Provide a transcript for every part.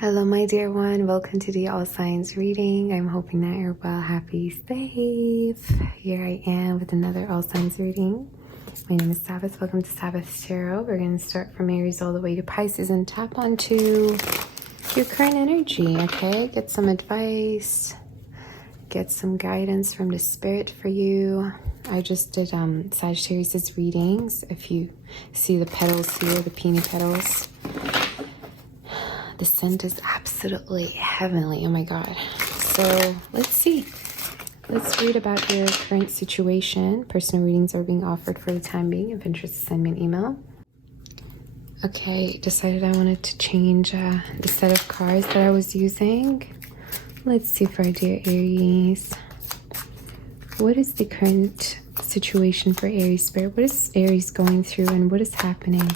Hello, my dear one. Welcome to the All Signs reading. I'm hoping that you're well, happy, safe. Here I am with another All Signs reading. My name is Sabbath. Welcome to Sabbath Tarot. We're going to start from Aries all the way to Pisces and tap onto your current energy, okay? Get some advice. Get some guidance from the spirit for you. I just did Sagittarius' readings. If you see the petals here, the peony petals. The scent is absolutely heavenly. Oh my God. So let's see. Let's read about your current situation. Personal readings are being offered for the time being. If interested, send me an email. Okay, decided I wanted to change the set of cards that I was using. Let's see for our dear Aries. What is the current situation for Aries spirit? What is Aries going through and what is happening?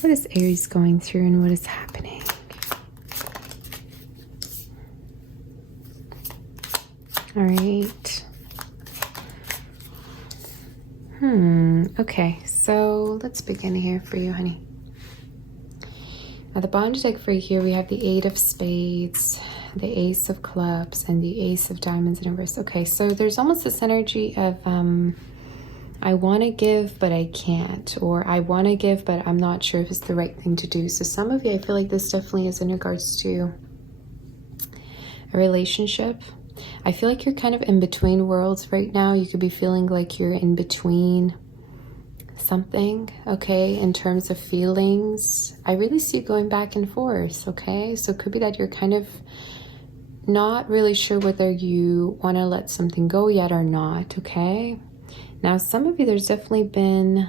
What is Aries going through and what is happening? All right. Okay, so let's begin here for you, honey. At the bottom deck for you here, we have the Eight of Spades, the Ace of Clubs, and the Ace of Diamonds in reverse. Okay, so there's almost this energy of I want to give, but I can't. Or I want to give, but I'm not sure if it's the right thing to do. So some of you, I feel like this definitely is in regards to a relationship. I feel like you're kind of in between worlds right now. You could be feeling like you're in between something, okay, in terms of feelings. I really see you going back and forth, okay? So it could be that you're kind of not really sure whether you want to let something go yet or not, okay? Now, some of you, there's definitely been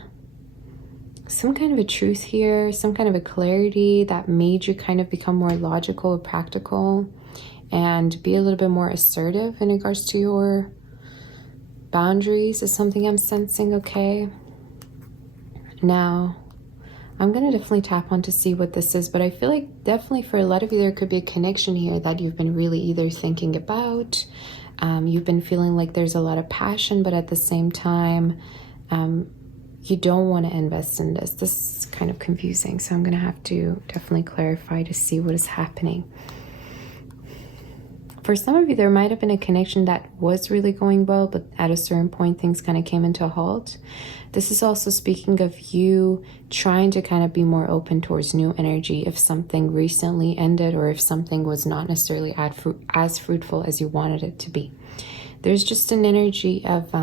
some kind of a truth here, some kind of a clarity that made you kind of become more logical or practical and be a little bit more assertive in regards to your boundaries is something I'm sensing, okay? Now, I'm going to definitely tap on to see what this is, but I feel like definitely for a lot of you, there could be a connection here that you've been really either thinking about. You've been feeling like there's a lot of passion, but at the same time, you don't want to invest in this. This is kind of confusing, so I'm going to have to definitely clarify to see what is happening. For some of you, there might have been a connection that was really going well, but at a certain point, things kind of came into a halt. This is also speaking of you trying to kind of be more open towards new energy if something recently ended or if something was not necessarily as fruitful as you wanted it to be. There's just an energy of,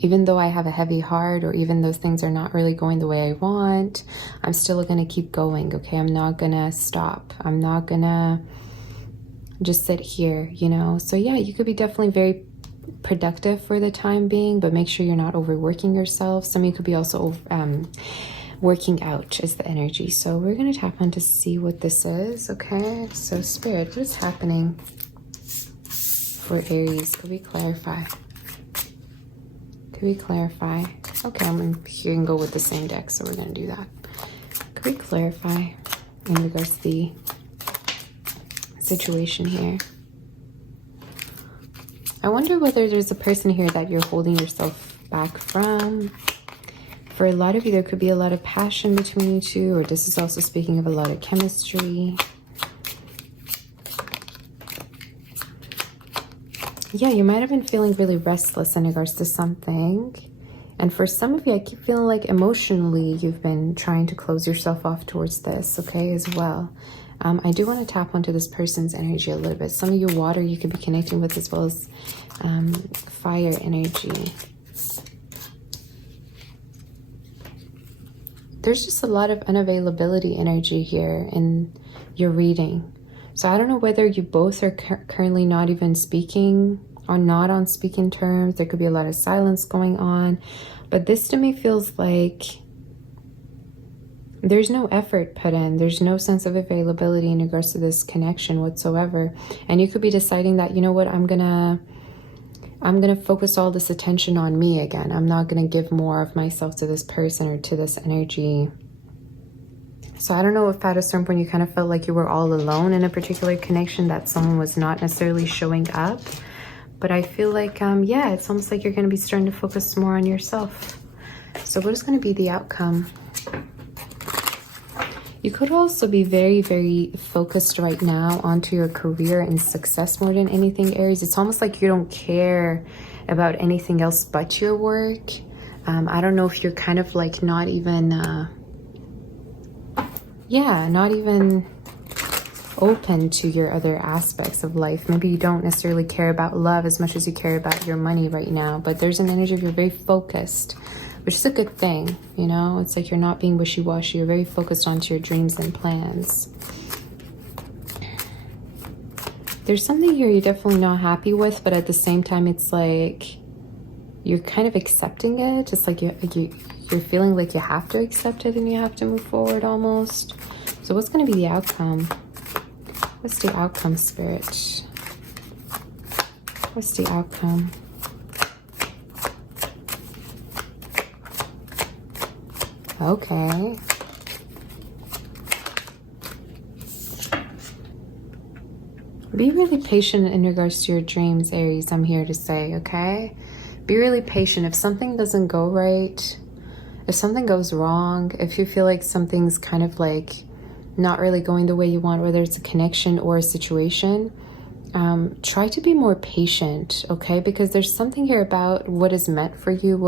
even though I have a heavy heart or even though things are not really going the way I want, I'm still going to keep going, okay? I'm not going to stop. I'm not going to just sit here, you know? So yeah, you could be definitely very productive for the time being, but make sure you're not overworking yourself. Some of you could be also working out is the energy. So we're going to tap on to see what this is, okay? So Spirit, what is happening for Aries? Could we clarify? Could we clarify? Okay, I'm going to go with the same deck, so we're going to do that. Could we clarify in regards to the situation here? I wonder whether there's a person here that you're holding yourself back from. For a lot of you, there could be a lot of passion between you two, or this is also speaking of a lot of chemistry. Yeah, you might have been feeling really restless in regards to something. And for some of you, I keep feeling like emotionally you've been trying to close yourself off towards this, okay, as well. I do want to tap onto this person's energy a little bit. Some of you water you could be connecting with, as well as fire energy. There's just a lot of unavailability energy here in your reading. So I don't know whether you both are currently not even speaking or not on speaking terms. There could be a lot of silence going on. But this to me feels like there's no effort put in. There's no sense of availability in regards to this connection whatsoever. And you could be deciding that, you know what, I'm gonna focus all this attention on me again. I'm not gonna give more of myself to this person or to this energy. So I don't know if at a certain point you kind of felt like you were all alone in a particular connection, that someone was not necessarily showing up. But I feel like, yeah, it's almost like you're gonna be starting to focus more on yourself. So what is gonna be the outcome? You could also be very, very focused right now onto your career and success more than anything, Aries. It's almost like you don't care about anything else but your work. I don't know if you're kind of like not even, not even open to your other aspects of life. Maybe you don't necessarily care about love as much as you care about your money right now, but there's an energy of you're very focused, which is a good thing, you know? It's like you're not being wishy-washy. You're very focused onto your dreams and plans. There's something here you're definitely not happy with, but at the same time, it's like you're kind of accepting it. It's like you're feeling like you have to accept it and you have to move forward almost. So what's going to be the outcome? What's the outcome, Spirit? What's the outcome? Okay. Be really patient in regards to your dreams, Aries, I'm here to say, okay? Be really patient. If something doesn't go right, if something goes wrong, if you feel like something's kind of like not really going the way you want, whether it's a connection or a situation, try to be more patient, okay? Because there's something here about what is meant for you,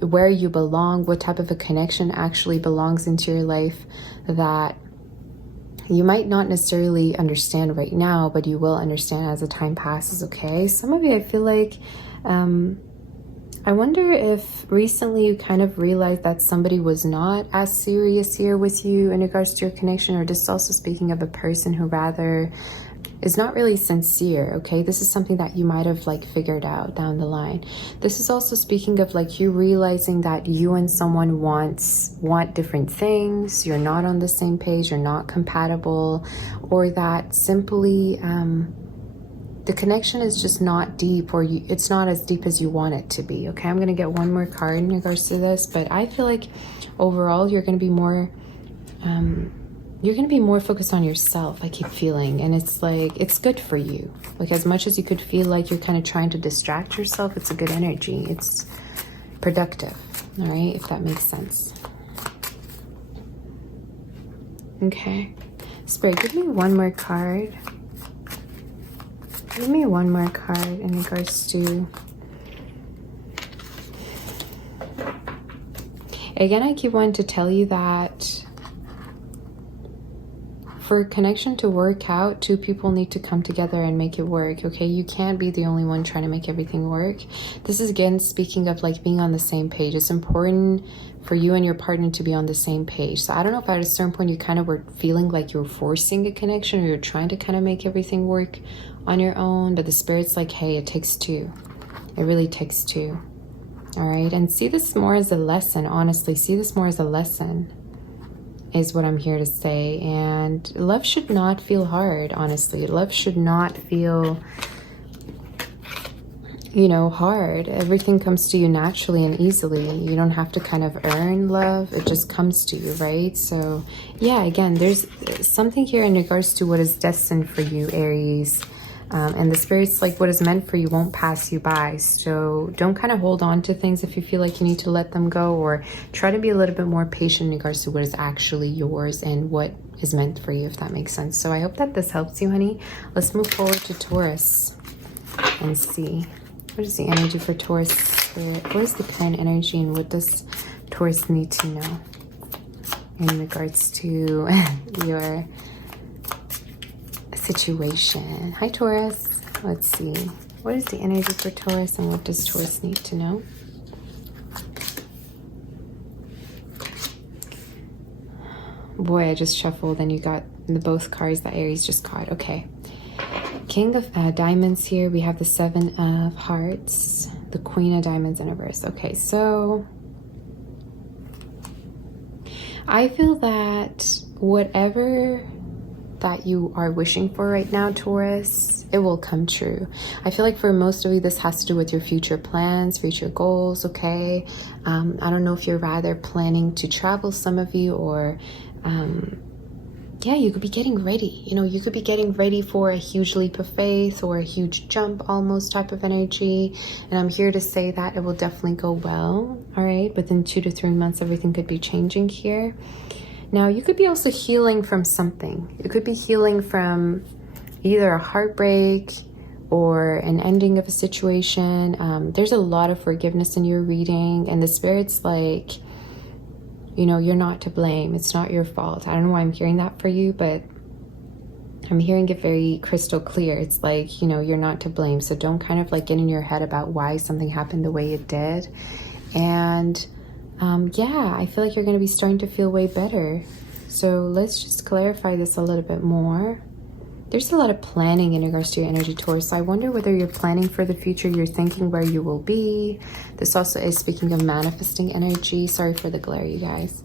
where you belong, what type of a connection actually belongs into your life that you might not necessarily understand right now, but you will understand as the time passes, okay? Some of you, I feel like, I wonder if recently you kind of realized that somebody was not as serious here with you in regards to your connection, or just also speaking of a person who rather is not really sincere, okay? This is something that you might have like figured out down the line. This is also speaking of like you realizing that you and someone want different things, you're not on the same page, you're not compatible, or that simply the connection is just not deep, or it's not as deep as you want it to be, okay? I'm going to get one more card in regards to this, but I feel like overall you're going to be more focused on yourself, I keep feeling, and it's like it's good for you. Like as much as you could feel like you're kind of trying to distract yourself, it's a good energy, it's productive, all right, if that makes sense. Okay, Spirit, give me one more card. Give me one more card in regards to... Again, I keep wanting to tell you that for a connection to work out, two people need to come together and make it work, okay? You can't be the only one trying to make everything work. This is, again, speaking of like being on the same page. It's important for you and your partner to be on the same page. So I don't know if at a certain point you kind of were feeling like you're forcing a connection, or you're trying to kind of make everything work on your own, but the Spirit's like, hey, it takes two. It really takes two. All right, and see this more as a lesson, honestly. See this more as a lesson is what I'm here to say. And love should not feel hard, honestly. Love should not feel, you know, hard. Everything comes to you naturally and easily. You don't have to kind of earn love. It just comes to you, right? So yeah, again, there's something here in regards to what is destined for you, Aries. And the Spirit's like, what is meant for you won't pass you by. So don't kind of hold on to things if you feel like you need to let them go, or try to be a little bit more patient in regards to what is actually yours and what is meant for you, if that makes sense. So I hope that this helps you, honey. Let's move forward to Taurus and see what is the energy for Taurus Spirit. What is the current energy, and what does Taurus need to know in regards to your situation? Hi, Taurus. Let's see. What is the energy for Taurus, and what does Taurus need to know? Boy, I just shuffled and you got both cards that Aries just caught. Okay. King of Diamonds here. We have the Seven of Hearts, the Queen of Diamonds in reverse. Okay, so I feel that whatever that you are wishing for right now, Taurus, it will come true. I feel like for most of you, this has to do with your future plans, future goals, okay? I don't know if you're rather planning to travel, some of you, or yeah, you could be getting ready. You know, you could be getting ready for a huge leap of faith or a huge jump almost type of energy. And I'm here to say that it will definitely go well, all right? Within 2 to 3 months, everything could be changing here. Now, you could be also healing from something. You could be healing from either a heartbreak or an ending of a situation. There's a lot of forgiveness in your reading, and the Spirit's like, you know, you're not to blame. It's not your fault. I don't know why I'm hearing that for you, but I'm hearing it very crystal clear. It's like, you know, you're not to blame. So don't kind of like get in your head about why something happened the way it did. And yeah, I feel like you're going to be starting to feel way better. So let's just clarify this a little bit more. There's a lot of planning in regards to your energy, Taurus. So I wonder whether you're planning for the future. You're thinking where you will be. This also is speaking of manifesting energy. Sorry for the glare, you guys.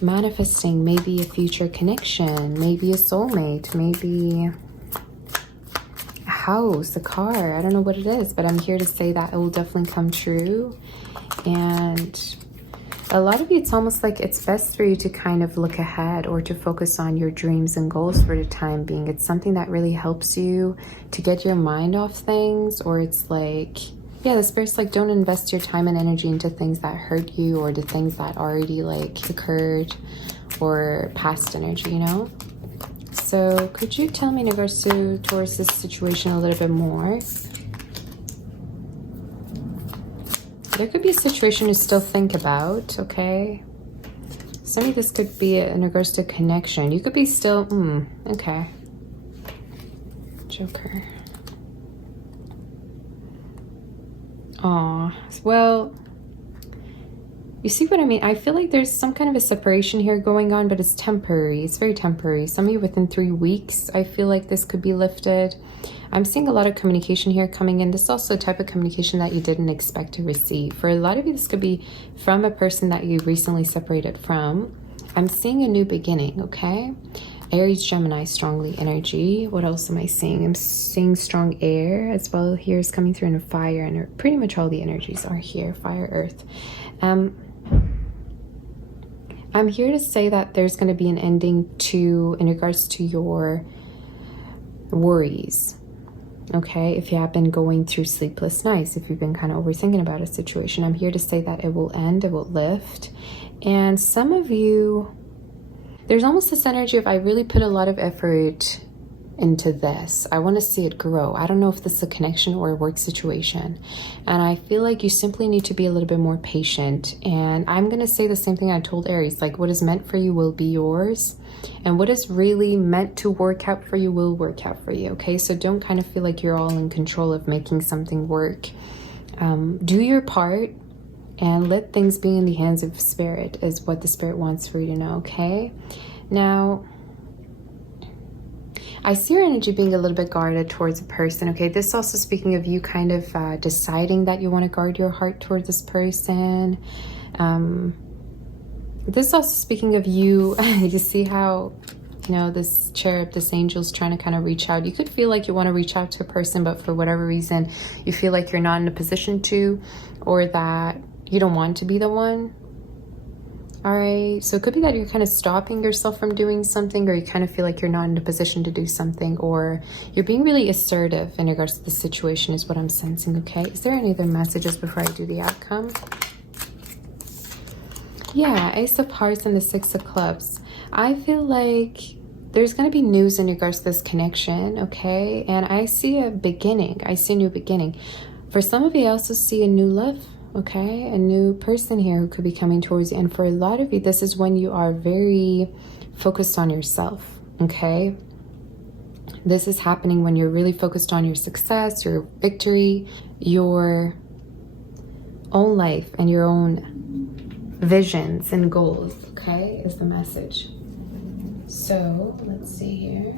Manifesting maybe a future connection, maybe a soulmate, maybe a house, a car. I don't know what it is, but I'm here to say that it will definitely come true. And a lot of you, it's almost like it's best for you to kind of look ahead or to focus on your dreams and goals for the time being. It's something that really helps you to get your mind off things, or it's like, yeah, the Spirit's like, don't invest your time and energy into things that hurt you or the things that already like occurred or past energy, you know? So could you tell me in regards to Taurus's situation a little bit more? There could be a situation you still think about, okay? Some of this could be in regards to connection. You could be still, okay. Joker. Aw, well, you see what I mean? I feel like there's some kind of a separation here going on, but it's temporary. It's very temporary. Some of you within 3 weeks, I feel like this could be lifted. I'm seeing a lot of communication here coming in. This is also a type of communication that you didn't expect to receive. For a lot of you, this could be from a person that you recently separated from. I'm seeing a new beginning, okay? Aries, Gemini, strongly energy. What else am I seeing? I'm seeing strong air as well. Here is coming through in a fire, and pretty much all the energies are here. Fire, earth. I'm here to say that there's going to be an ending to, in regards to your worries. Okay, if you have been going through sleepless nights, if you've been kind of overthinking about a situation, I'm here to say that it will end, it will lift. And some of you, there's almost this energy of, I really put a lot of effort into this. I want to see it grow. I don't know if this is a connection or a work situation. And I feel like you simply need to be a little bit more patient. And I'm going to say the same thing I told Aries, like what is meant for you will be yours. And what is really meant to work out for you will work out for you, okay? So don't kind of feel like you're all in control of making something work. Do your part and let things be in the hands of Spirit is what the Spirit wants for you to know, okay? Now, I see your energy being a little bit guarded towards a person, okay? This is also speaking of you kind of deciding that you want to guard your heart towards this person. This is also speaking of you. You see how, you know, this cherub, this angel is trying to kind of reach out. You could feel like you want to reach out to a person, but for whatever reason, you feel like you're not in a position to, or that you don't want to be the one. All right, so it could be that you're kind of stopping yourself from doing something, or you kind of feel like you're not in a position to do something, or you're being really assertive in regards to the situation is what I'm sensing, okay? Is there any other messages before I do the outcome? Yeah, Ace of Hearts and the Six of Clubs. I feel like there's going to be news in regards to this connection, okay? And I see a beginning. I see a new beginning. For some of you, I also see a new love, okay? A new person here who could be coming towards you. And for a lot of you, this is when you are very focused on yourself, okay? This is happening when you're really focused on your success, your victory, your own life, and your own visions and goals, okay, is the message. So let's see here.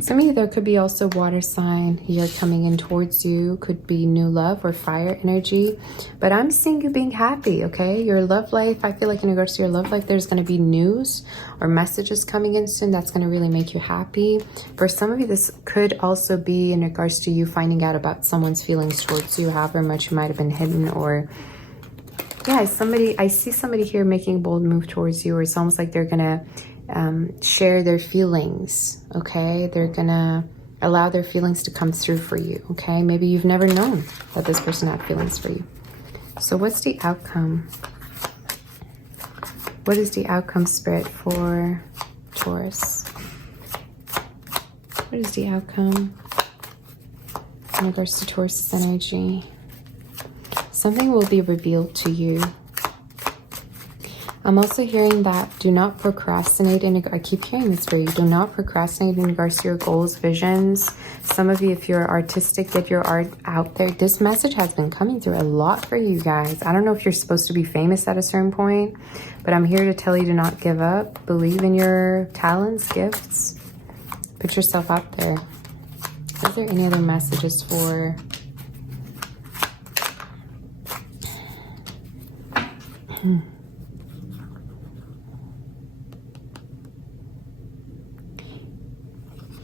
Some of you, there could be also water sign here coming in towards you. Could be new love or fire energy. But I'm seeing you being happy, okay? Your love life, I feel like in regards to your love life, there's going to be news or messages coming in soon that's going to really make you happy. For some of you, this could also be in regards to you finding out about someone's feelings towards you, however much you might have been hidden, or yeah, I see somebody here making a bold move towards you, or it's almost like they're gonna share their feelings, okay? They're gonna allow their feelings to come through for you, okay? Maybe you've never known that this person had feelings for you. So what's the outcome? What is the outcome, Spirit, for Taurus? What is the outcome in regards to Taurus energy? Something will be revealed to you. I'm also hearing that do not procrastinate. I keep hearing this for you. Do not procrastinate in regards to your goals, visions. Some of you, if you're artistic, get your art out there. This message has been coming through a lot for you guys. I don't know if you're supposed to be famous at a certain point, but I'm here to tell you to not give up. Believe in your talents, gifts. Put yourself out there. Is there any other messages for...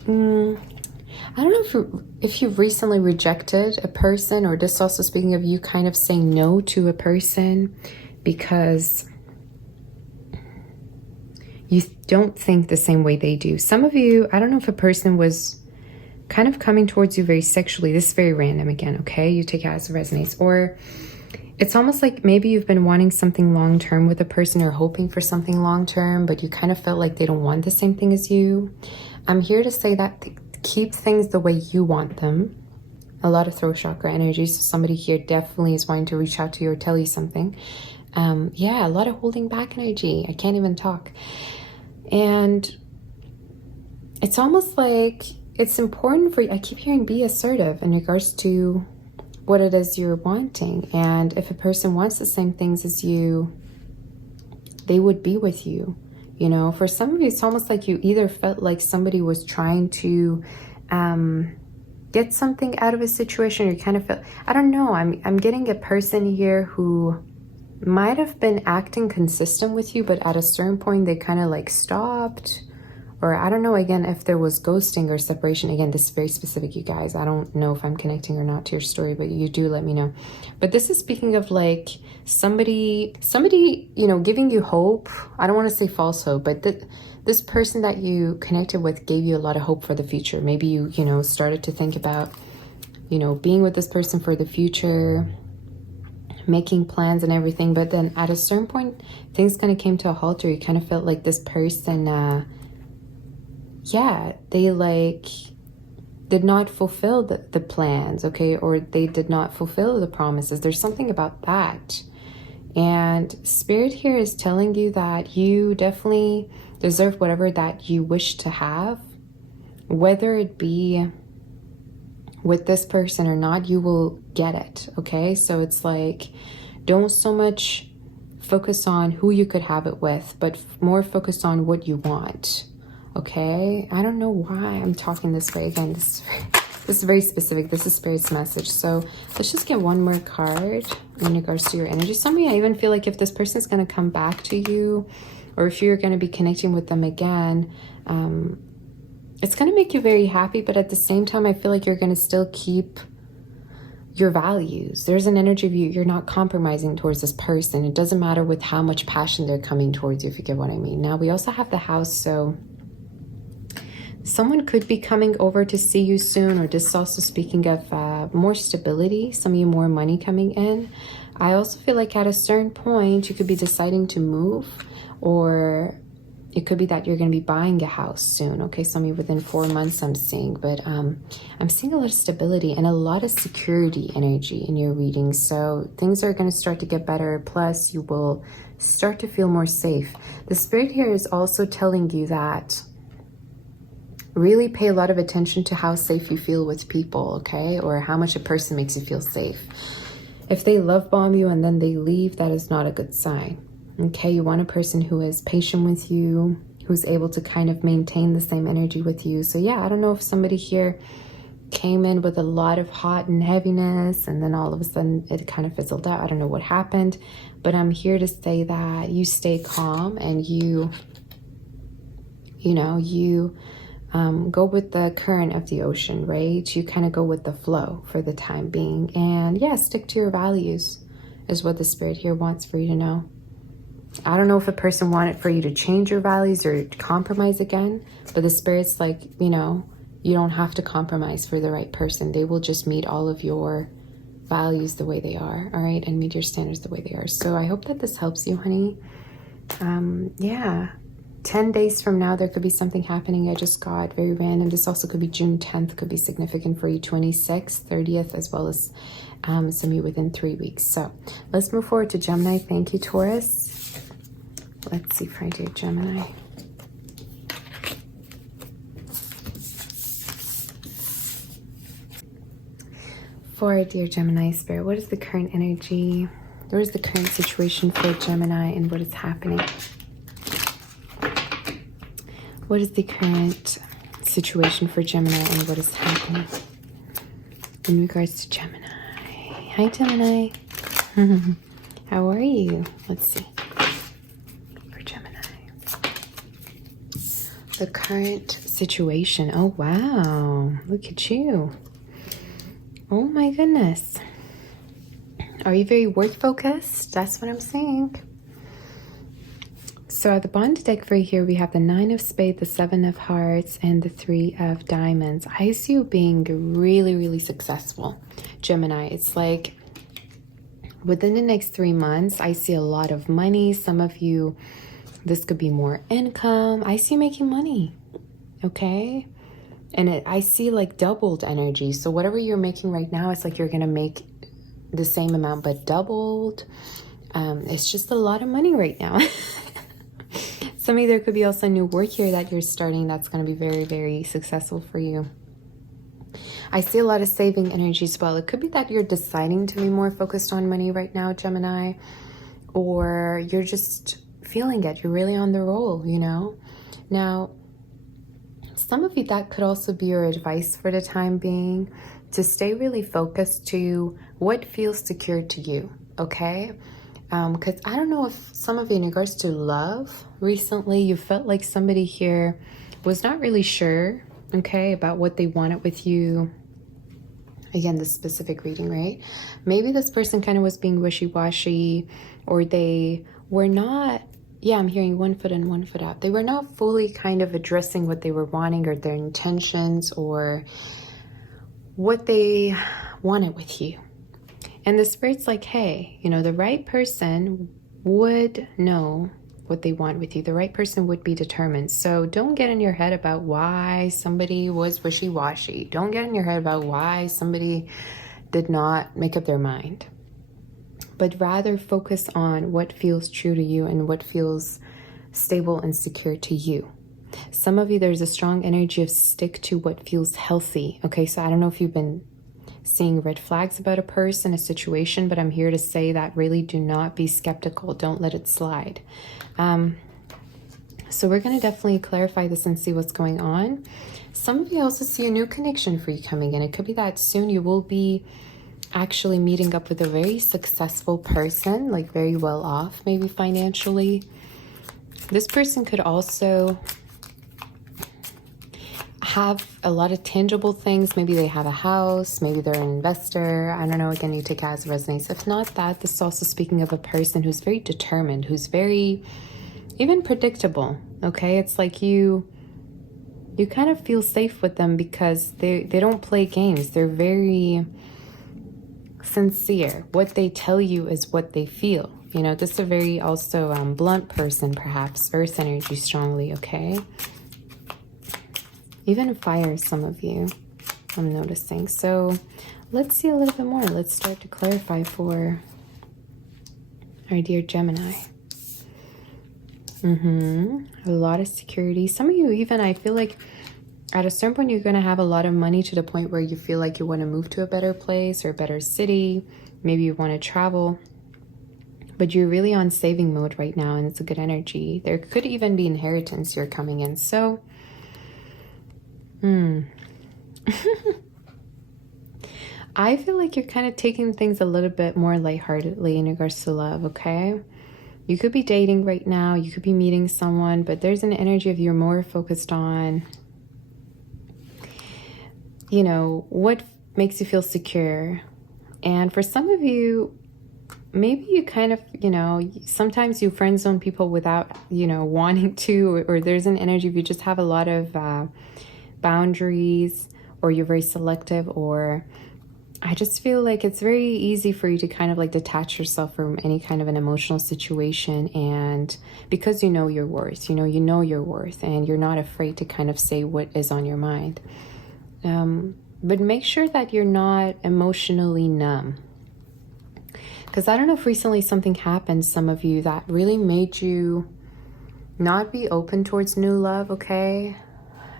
I don't know if you've recently rejected a person, or this also speaking of you kind of saying no to a person because you don't think the same way they do. Some of you, I don't know if a person was kind of coming towards you very sexually. This is very random again, okay? You take it as it resonates. Or it's almost like maybe you've been wanting something long-term with a person or hoping for something long-term, but you kind of felt like they don't want the same thing as you. I'm here to say that keep things the way you want them. A lot of throat chakra energy. So somebody here definitely is wanting to reach out to you or tell you something. Yeah, a lot of holding back energy. I can't even talk. And it's almost like it's important for you. I keep hearing be assertive in regards to what it is you're wanting. And if a person wants the same things as you, they would be with you. You know, for some of you, it's almost like you either felt like somebody was trying to get something out of a situation, or you kind of felt, I don't know, I'm getting a person here who might have been acting consistent with you, but at a certain point they kind of like stopped, or I don't know, again, if there was ghosting or separation. Again, this is very specific, you guys. I don't know if I'm connecting or not to your story, but you do let me know. But this is speaking of like somebody, you know, giving you hope. I don't want to say false hope, but this person that you connected with gave you a lot of hope for the future. Maybe you know, started to think about, you know, being with this person for the future, making plans and everything. But then at a certain point, things kind of came to a halt, or you kind of felt like this person, yeah, they like did not fulfill the plans, okay? Or they did not fulfill the promises. There's something about that. And Spirit here is telling you that you definitely deserve whatever that you wish to have. Whether it be with this person or not, you will get it, okay? So it's like, don't so much focus on who you could have it with, but more focus on what you want. Okay, I don't know why I'm talking this way. Again, this is very specific. This is Spirit's message. So let's just get one more card in regards to your energy. Some of you, I even feel like if this person is going to come back to you, or if you're going to be connecting with them again, it's going to make you very happy. But at the same time, I feel like you're going to still keep your values. There's an energy of you're not compromising towards this person. It doesn't matter with how much passion they're coming towards you, if you get what I mean. Now, we also have the house, so someone could be coming over to see you soon, or just also speaking of more stability, some of you more money coming in. I also feel like at a certain point, you could be deciding to move, or it could be that you're going to be buying a house soon. Okay, some of you within 4 months I'm seeing, but I'm seeing a lot of stability and a lot of security energy in your reading. So things are going to start to get better. Plus you will start to feel more safe. The Spirit here is also telling you that really pay a lot of attention to how safe you feel with people, okay? Or how much a person makes you feel safe. If they love bomb you and then they leave, that is not a good sign, okay? You want a person who is patient with you, who's able to kind of maintain the same energy with you. So yeah, I don't know if somebody here came in with a lot of hot and heaviness, and then all of a sudden it kind of fizzled out. I don't know what happened, but I'm here to say that you stay calm and you know, you go with the current of the ocean, right? You kind of go with the flow for the time being. And yeah, stick to your values is what the Spirit here wants for you to know. I don't know if a person wanted for you to change your values or compromise again, but the Spirit's like, you know, you don't have to compromise for the right person. They will just meet all of your values the way they are, all right? And meet your standards the way they are. So I hope that this helps you, honey. Yeah, 10 days from now, there could be something happening. I just got very random. This also could be June 10th, could be significant for you, 26th, 30th, as well as some of you within 3 weeks. So let's move forward to Gemini. Thank you, Taurus. Let's see for our dear Gemini. For our dear Gemini Spirit, what is the current energy? What is the current situation for Gemini and what is happening? What is the current situation for Gemini and what is happening in regards to Gemini? Hi, Gemini. How are you? Let's see. For Gemini. The current situation. Oh, wow. Look at you. Oh, my goodness. Are you very work focused? That's what I'm saying. So at the bond deck for here, we have the 9 of Spades, the 7 of Hearts, and the 3 of Diamonds. I see you being really, really successful, Gemini. It's like within the next 3 months, I see a lot of money. Some of you, this could be more income. I see you making money, okay? And I see like doubled energy. So whatever you're making right now, it's like you're going to make the same amount, but doubled. It's just a lot of money right now. Some of you, there could be also new work here that you're starting that's going to be very, very successful for you. I see a lot of saving energy as well. It could be that you're deciding to be more focused on money right now, Gemini, or you're just feeling it. You're really on the roll, you know. Now, some of you, that could also be your advice for the time being, to stay really focused to what feels secure to you, okay? Because I don't know if some of you, in regards to love, recently you felt like somebody here was not really sure, okay, about what they wanted with you. Again, this specific reading, right? Maybe this person kind of was being wishy-washy, or they were not, yeah, I'm hearing 1 foot in, 1 foot out. They were not fully kind of addressing what they were wanting or their intentions or what they wanted with you. And the Spirit's like, hey, you know, the right person would know what they want with you. The right person would be determined. So don't get in your head about why somebody was wishy-washy. Don't get in your head about why somebody did not make up their mind. But rather focus on what feels true to you and what feels stable and secure to you. Some of you, there's a strong energy of stick to what feels healthy. Okay, so I don't know if you've been seeing red flags about a person, a situation, but I'm here to say that really do not be skeptical. Don't let it slide. So we're going to definitely clarify this and see what's going on. Some of you also see a new connection for you coming in. It could be that soon you will be actually meeting up with a very successful person, like very well off, maybe financially. This person could also have a lot of tangible things. Maybe they have a house, maybe they're an investor. I don't know, again, you take it as it resonates. If not that, this is also speaking of a person who's very determined, who's very even predictable, okay? It's like you kind of feel safe with them because they don't play games. They're very sincere. What they tell you is what they feel. You know, this is a very also blunt person, perhaps. Earth energy strongly, okay? Even fire, some of you, I'm noticing. So let's see a little bit more. Let's start to clarify for our dear Gemini. A lot of security. Some of you even, I feel like at a certain point, you're going to have a lot of money to the point where you feel like you want to move to a better place or a better city. Maybe you want to travel. But you're really on saving mode right now, and it's a good energy. There could even be inheritance here coming in. So, I feel like you're kind of taking things a little bit more lightheartedly in regards to love, okay? You could be dating right now. You could be meeting someone, but there's an energy of you're more focused on, you know, what makes you feel secure. And for some of you, maybe you kind of, you know, sometimes you friend zone people without, you know, wanting to, or there's an energy of you just have a lot of boundaries, or you're very selective, or I just feel like it's very easy for you to kind of like detach yourself from any kind of an emotional situation, and because you know your worth, you know your worth, and you're not afraid to kind of say what is on your mind. But make sure that you're not emotionally numb. Because I don't know if recently something happened, some of you, that really made you not be open towards new love, okay?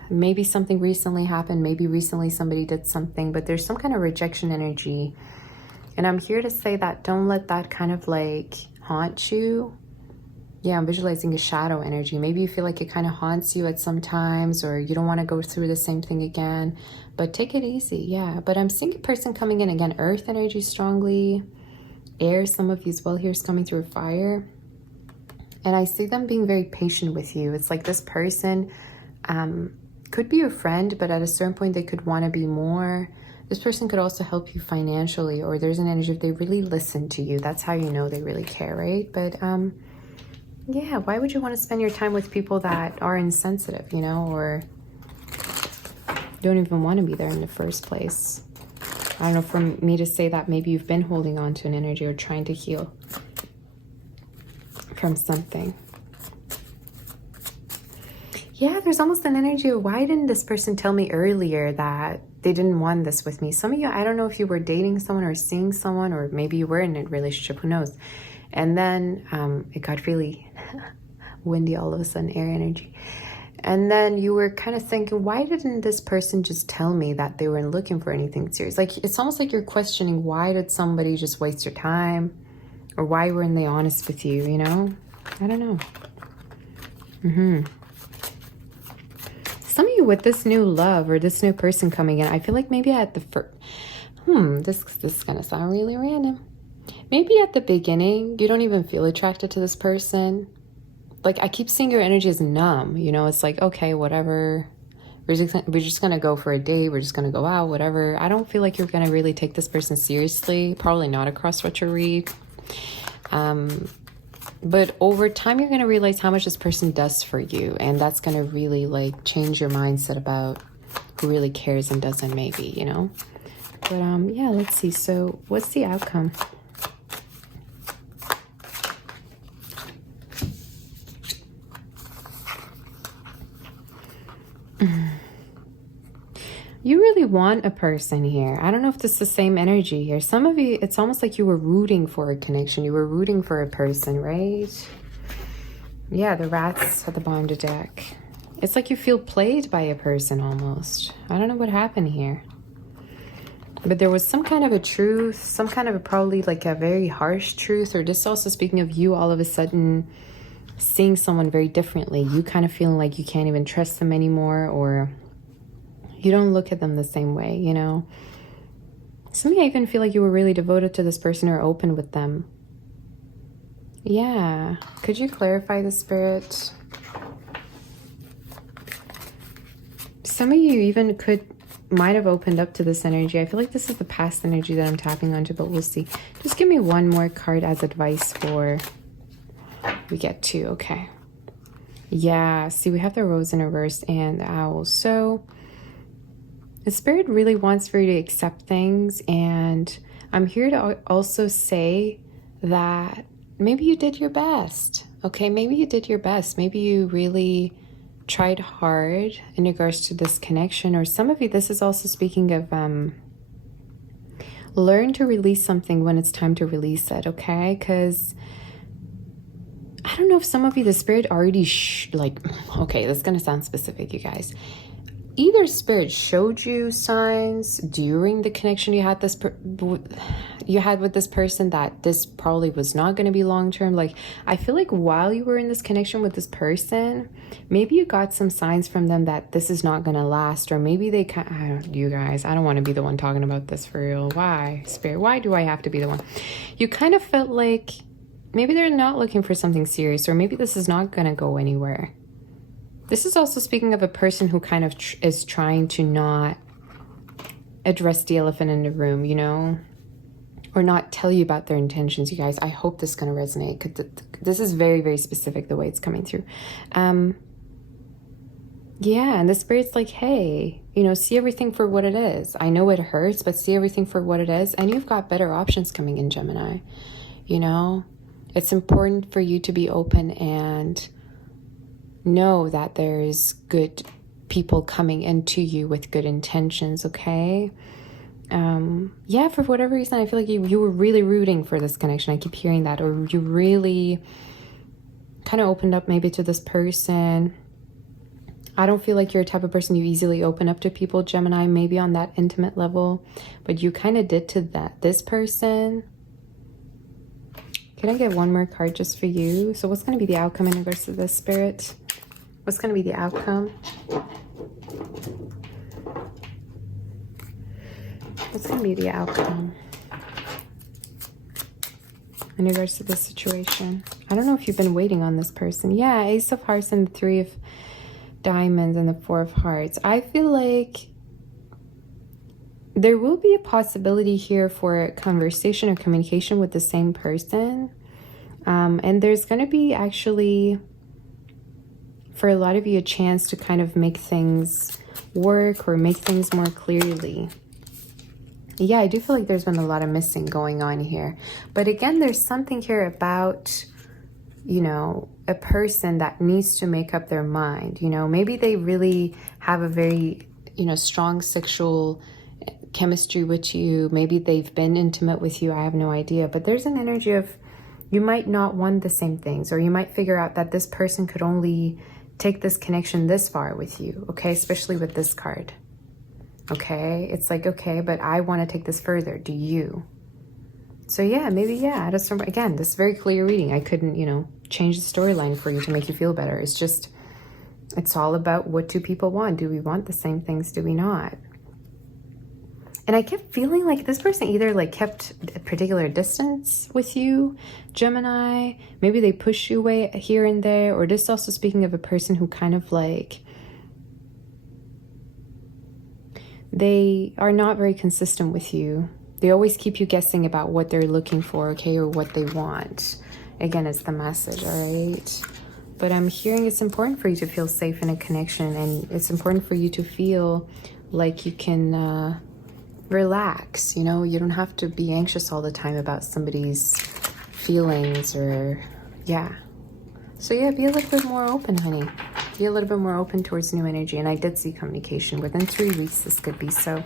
Maybe something recently happened. Maybe recently somebody did something, but there's some kind of rejection energy. And I'm here to say that don't let that kind of like haunt you. Yeah, I'm visualizing a shadow energy. Maybe you feel like it kind of haunts you at some times, or you don't want to go through the same thing again, but take it easy. Yeah, but I'm seeing a person coming in again, earth energy strongly, air, some of you as well here is coming through fire. And I see them being very patient with you. It's like this person could be your friend, but at a certain point they could want to be more. This person could also help you financially, or there's an energy if they really listen to you. That's how you know they really care, right? But yeah, why would you want to spend your time with people that are insensitive, you know, or don't even want to be there in the first place? I don't know, for me to say that maybe you've been holding on to an energy or trying to heal from something. Yeah, there's almost an energy of, why didn't this person tell me earlier that they didn't want this with me? Some of you, I don't know if you were dating someone or seeing someone, or maybe you were in a relationship, who knows? And then it got really windy all of a sudden, air energy. And then you were kind of thinking, why didn't this person just tell me that they weren't looking for anything serious? Like, it's almost like you're questioning, why did somebody just waste your time? Or why weren't they honest with you, you know? I don't know. Some of you with this new love or this new person coming in, I feel like maybe at the first, this is gonna sound really random. Maybe at the beginning, you don't even feel attracted to this person. Like, I keep seeing your energy as numb, you know? It's like, okay, whatever. We're just gonna go for a date. We're just gonna go out, whatever. I don't feel like you're gonna really take this person seriously. Probably not across what you read. But over time, you're going to realize how much this person does for you. And that's going to really like change your mindset about who really cares and doesn't, maybe, you know? But yeah, let's see. So what's the outcome? You really want a person here. I don't know if this is the same energy here. Some of you, it's almost like you were rooting for a connection. You were rooting for a person, right? Yeah, the rats at the bottom of the deck. It's like you feel played by a person almost. I don't know what happened here. But there was some kind of a truth, some kind of a, probably like a very harsh truth, or just also speaking of you all of a sudden seeing someone very differently. You kind of feeling like you can't even trust them anymore, or you don't look at them the same way, you know? Some of you even feel like you were really devoted to this person or open with them. Yeah. Could you clarify the spirit? Some of you even might have opened up to this energy. I feel like this is the past energy that I'm tapping onto, but we'll see. Just give me one more card as advice for... We get two, okay. Yeah, see, we have the rose in reverse and the owl. So... the spirit really wants for you to accept things, and I'm here to also say that maybe you did your best, okay? Maybe you did your best. Maybe you really tried hard in regards to this connection, or some of you, this is also speaking of learn to release something when it's time to release it, okay? Because I don't know if some of you, the spirit already okay, this is going to sound specific, you guys. Either spirit showed you signs during the connection you had with this person that this probably was not going to be long term. Like, I feel like while you were in this connection with this person, maybe you got some signs from them that this is not going to last, or maybe they you guys, I don't want to be the one talking about this for real. Why, spirit? Why do I have to be the one? You kind of felt like maybe they're not looking for something serious, or maybe this is not going to go anywhere. This is also speaking of a person who kind of is trying to not address the elephant in the room, you know, or not tell you about their intentions, you guys. I hope this is going to resonate, because this is very, very specific the way it's coming through. Yeah, and the Spirit's like, hey, you know, see everything for what it is. I know it hurts, but see everything for what it is. And you've got better options coming in, Gemini. You know, it's important for you to be open and know that there's good people coming into you with good intentions, okay? Yeah, for whatever reason, I feel like you were really rooting for this connection. I keep hearing that. Or you really kind of opened up maybe to this person. I don't feel like you're a type of person you easily open up to people, Gemini, maybe on that intimate level, but you kind of did to this person. Can I get one more card just for you? So what's going to be the outcome in regards to this, Spirit? What's going to be the outcome? What's going to be the outcome in regards to this situation? I don't know if you've been waiting on this person. Yeah, Ace of Hearts and the Three of Diamonds and the Four of Hearts. I feel like there will be a possibility here for a conversation or communication with the same person. And there's going to be actually, for a lot of you, a chance to kind of make things work or make things more clearly. Yeah, I do feel like there's been a lot of missing going on here. But again, there's something here about, you know, a person that needs to make up their mind. You know, maybe they really have a very, you know, strong sexual chemistry with you. Maybe they've been intimate with you. I have no idea. But there's an energy of you might not want the same things, or you might figure out that this person could only take this connection this far with you. Okay, especially with this card. Okay, it's like, okay, but I want to take this further. Do you? So yeah, maybe, yeah, again, this is very clear reading. I couldn't, you know, change the storyline for you to make you feel better. It's just, it's all about what do people want? Do we want the same things? Do we not? And I kept feeling like this person either like kept a particular distance with you, Gemini. Maybe they push you away here and there. Or this also speaking of a person who kind of like, they are not very consistent with you. They always keep you guessing about what they're looking for, okay, or what they want. Again, it's the message, all right? But I'm hearing it's important for you to feel safe in a connection, and it's important for you to feel like you can relax, you know? You don't have to be anxious all the time about somebody's feelings or, yeah. So yeah, be a little bit more open, honey. Be a little bit more open towards new energy. And I did see communication. Within 3 weeks, this could be. So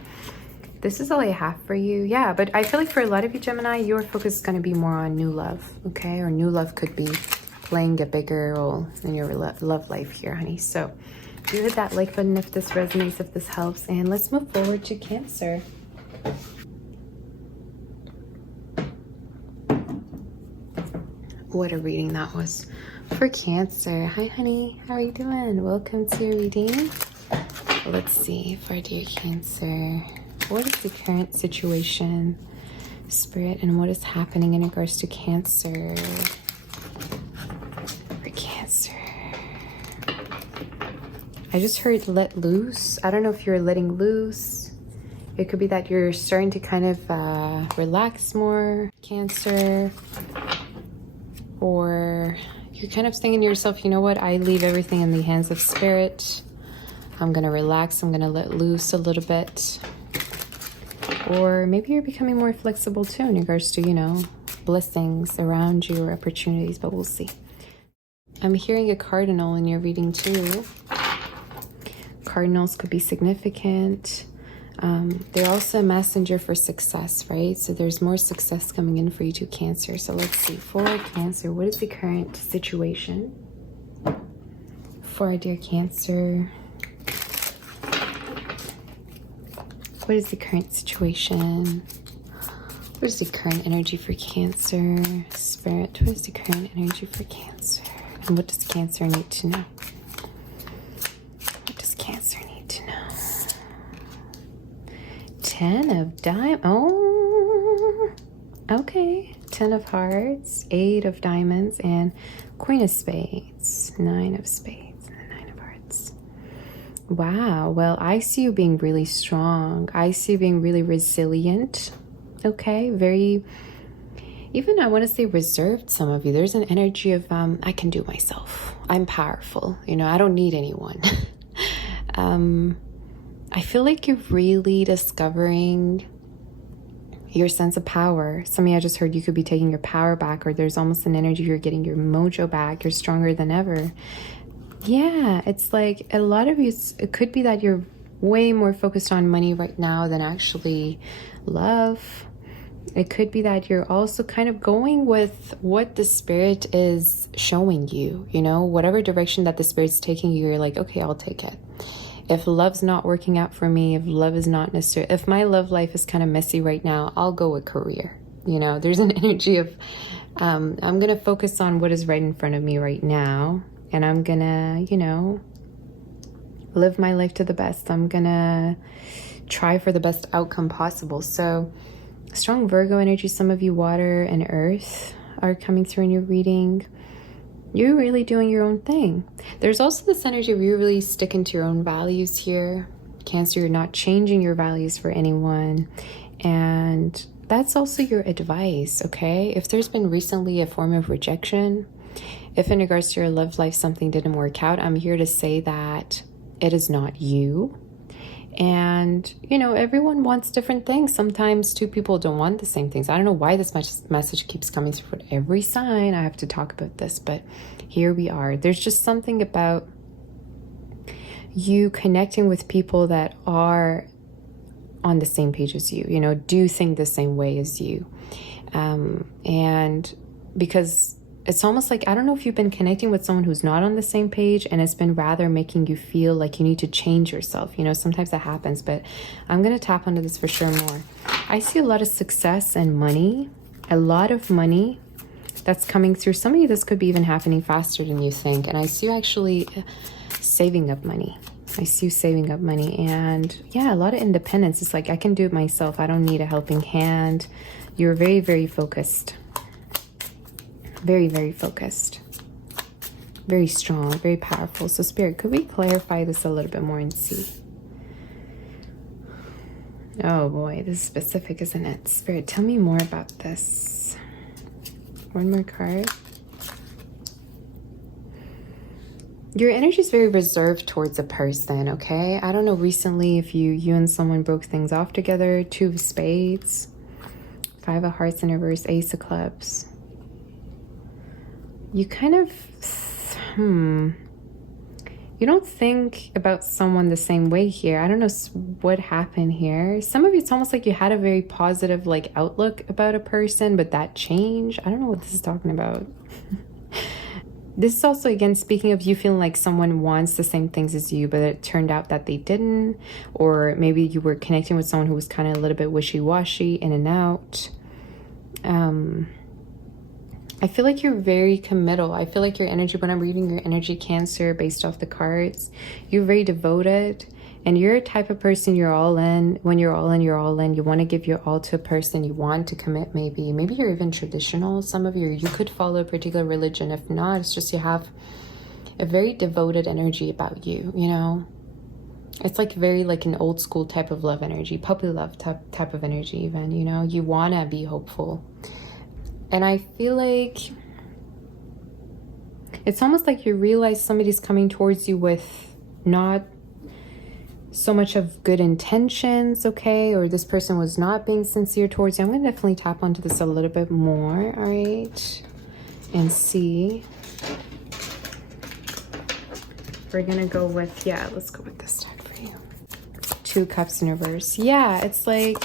this is all I have for you. Yeah, but I feel like for a lot of you, Gemini, your focus is going to be more on new love, okay? Or new love could be playing a bigger role in your love life here, honey. So do hit that like button if this resonates, if this helps. And let's move forward to Cancer. What a reading that was. For Cancer, hi honey, how are you doing? Welcome to your reading. Let's see, for dear Cancer, what is the current situation, Spirit, and what is happening in regards to Cancer? For Cancer, I just heard let loose. I don't know if you're letting loose. It could be that you're starting to kind of relax more, Cancer, or you're kind of thinking to yourself, you know what, I leave everything in the hands of Spirit. I'm going to relax. I'm going to let loose a little bit. Or maybe you're becoming more flexible too in regards to, you know, blessings around you or opportunities, but we'll see. I'm hearing a cardinal in your reading too. Cardinals could be significant. They're also a messenger for success, right? So there's more success coming in for you too, Cancer. So let's see, for Cancer, what is the current situation for our dear Cancer? What is the current situation? What is the current energy for Cancer? Spirit, what is the current energy for Cancer? And what does Cancer need to know? What does Cancer need to know? 10 of diamonds. Oh, okay. 10 of hearts, 8 of diamonds, and Queen of spades, 9 of spades, and the 9 of hearts. Wow. Well, I see you being really strong. I see you being really resilient. Okay. Very, even I want to say reserved, some of you. There's an energy of, I can do myself. I'm powerful. You know, I don't need anyone. I feel like you're really discovering your sense of power. Some of you, I just heard you could be taking your power back, or there's almost an energy you're getting your mojo back. You're stronger than ever. Yeah, it's like a lot of you, it could be that you're way more focused on money right now than actually love. It could be that you're also kind of going with what the spirit is showing you, you know, whatever direction that the spirit's taking you, you're like, okay, I'll take it. If love's not working out for me, if love is not necessary, if my love life is kind of messy right now, I'll go with career. You know, there's an energy of, I'm going to focus on what is right in front of me right now. And I'm going to, you know, live my life to the best. I'm going to try for the best outcome possible. So strong Virgo energy, some of you water and earth are coming through in your reading. You're really doing your own thing. There's also this energy of you really sticking to your own values here. Cancer, you're not changing your values for anyone. And that's also your advice, okay? If there's been recently a form of rejection, if in regards to your love life something didn't work out, I'm here to say that it is not you. And, you know, everyone wants different things. Sometimes two people don't want the same things. I don't know why this message keeps coming through for every sign. I have to talk about this, but here we are. There's just something about you connecting with people that are on the same page as you, you know, do think the same way as you. And because it's almost like, I don't know if you've been connecting with someone who's not on the same page and it's been rather making you feel like you need to change yourself. You know, sometimes that happens, but I'm going to tap onto this for sure more. I see a lot of success and money, a lot of money that's coming through. Some of you, this could be even happening faster than you think. And I see you actually saving up money. I see you saving up money, and yeah, a lot of independence. It's like, I can do it myself. I don't need a helping hand. You're very, very focused. Very, very focused. Very strong, very powerful. So Spirit, could we clarify this a little bit more and see? Oh boy, this is specific, isn't it? Spirit, tell me more about this. One more card. Your energy is very reserved towards a person, okay? I don't know recently if you and someone broke things off together. 2 of Spades, 5 of Hearts in reverse, Ace of Clubs. You kind of, you don't think about someone the same way here. I don't know what happened here. Some of you, it's almost like you had a very positive like outlook about a person, but that changed. I don't know what this is talking about. This is also, again, speaking of you feeling like someone wants the same things as you, but it turned out that they didn't. Or maybe you were connecting with someone who was kind of a little bit wishy-washy, in and out. I feel like you're very committal. I feel like your energy, when I'm reading your energy, Cancer, based off the cards, you're very devoted. And you're a type of person, you're all in. When you're all in, you're all in. You want to give your all to a person. You want to commit, maybe. Maybe you're even traditional. Some of you could follow a particular religion. If not, it's just you have a very devoted energy about you, you know? It's like very like an old school type of love energy. Puppy love type of energy even, you know? You want to be hopeful. And I feel like it's almost like you realize somebody's coming towards you with not so much of good intentions, okay? Or this person was not being sincere towards you. I'm going to definitely tap onto this a little bit more, all right? And see. We're going to go with, yeah, let's go with this deck for you. 2 Cups in reverse. Yeah, it's like,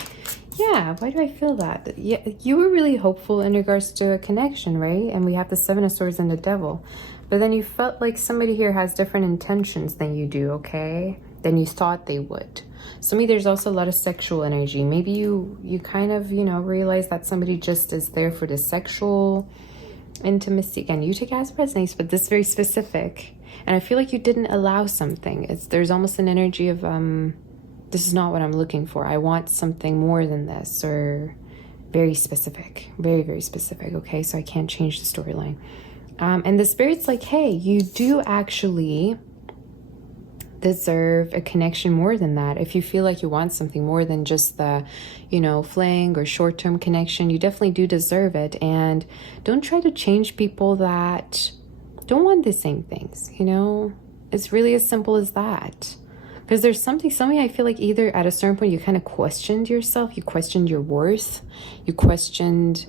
yeah, why do I feel that? Yeah, you were really hopeful in regards to a connection, right? And we have the 7 of Swords and the Devil. But then you felt like somebody here has different intentions than you do, okay? Than you thought they would. So maybe there's also a lot of sexual energy. Maybe you kind of, you know, realize that somebody just is there for the sexual intimacy. Again, you take it as resonates, but this is very specific. And I feel like you didn't allow something. There's almost an energy of, this is not what I'm looking for. I want something more than this, or very specific, very, very specific. Okay, so I can't change the storyline. And the Spirit's like, hey, you do actually deserve a connection more than that. If you feel like you want something more than just the, you know, fling or short-term connection, you definitely do deserve it. And don't try to change people that don't want the same things, you know? It's really as simple as that. Because there's something I feel like either at a certain point you kind of questioned yourself, you questioned your worth, you questioned,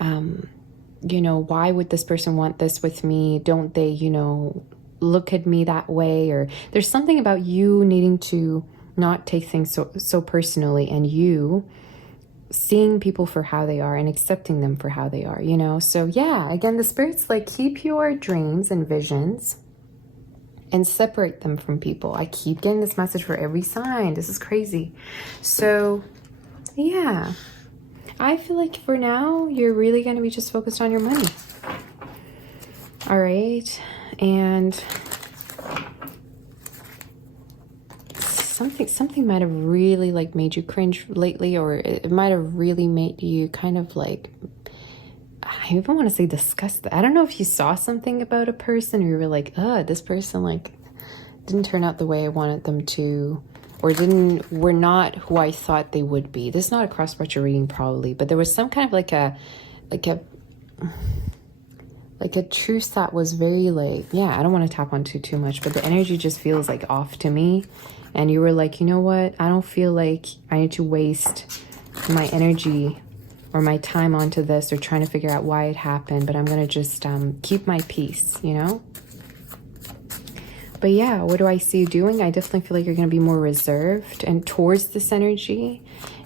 you know, why would this person want this with me? Don't they, you know, look at me that way? Or there's something about you needing to not take things so personally, and you seeing people for how they are and accepting them for how they are, you know? So yeah, again, the Spirit's like, keep your dreams and visions and separate them from people. I keep getting this message for every sign. This is crazy. So yeah, I feel like for now, you're really going to be just focused on your money. All right. And something might have really like made you cringe lately, or it might have really made you kind of like, I even want to say disgusted. I don't know if you saw something about a person or you were like, this person like didn't turn out the way I wanted them to, or were not who I thought they would be. This is not a cross-structure reading probably, but there was some kind of like a truth that was very like, yeah, I don't want to tap on too much, but the energy just feels like off to me. And you were like, you know what? I don't feel like I need to waste my energy or my time onto this or trying to figure out why it happened, but I'm going to just keep my peace, you know? But yeah, what do I see you doing? I definitely feel like you're going to be more reserved and towards this energy,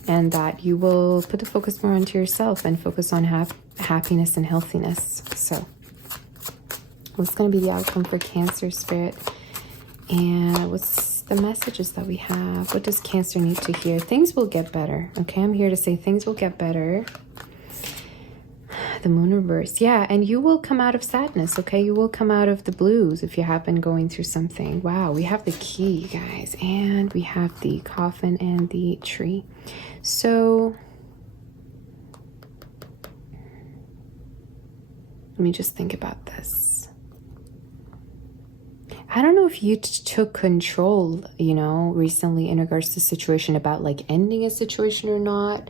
and that you will put the focus more onto yourself and focus on happiness and healthiness. So what's going to be the outcome for Cancer, Spirit? And what's the messages that we have? What does Cancer need to hear? Things will get better. Okay, I'm here to say things will get better. The Moon reverse. Yeah, and you will come out of sadness, okay? You will come out of the blues if you have been going through something. Wow, we have the key, guys. And we have the coffin and the tree. So let me just think about this. I don't know if you took control, you know, recently in regards to the situation about like ending a situation or not.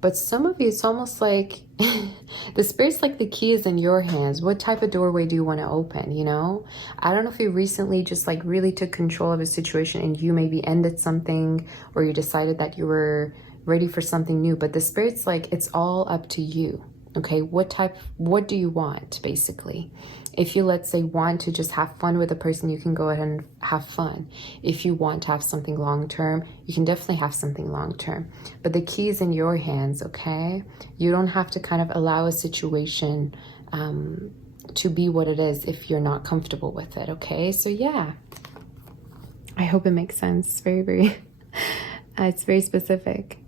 But some of you, it's almost like the Spirit's like the key is in your hands. What type of doorway do you want to open, you know? I don't know if you recently just like really took control of a situation and you maybe ended something, or you decided that you were ready for something new. But the Spirit's like, it's all up to you. Okay, what do you want, basically? If you, let's say, want to just have fun with a person, you can go ahead and have fun. If you want to have something long-term, you can definitely have something long-term. But the key is in your hands, okay? You don't have to kind of allow a situation to be what it is if you're not comfortable with it, okay? So yeah, I hope it makes sense. Very, very, it's very specific.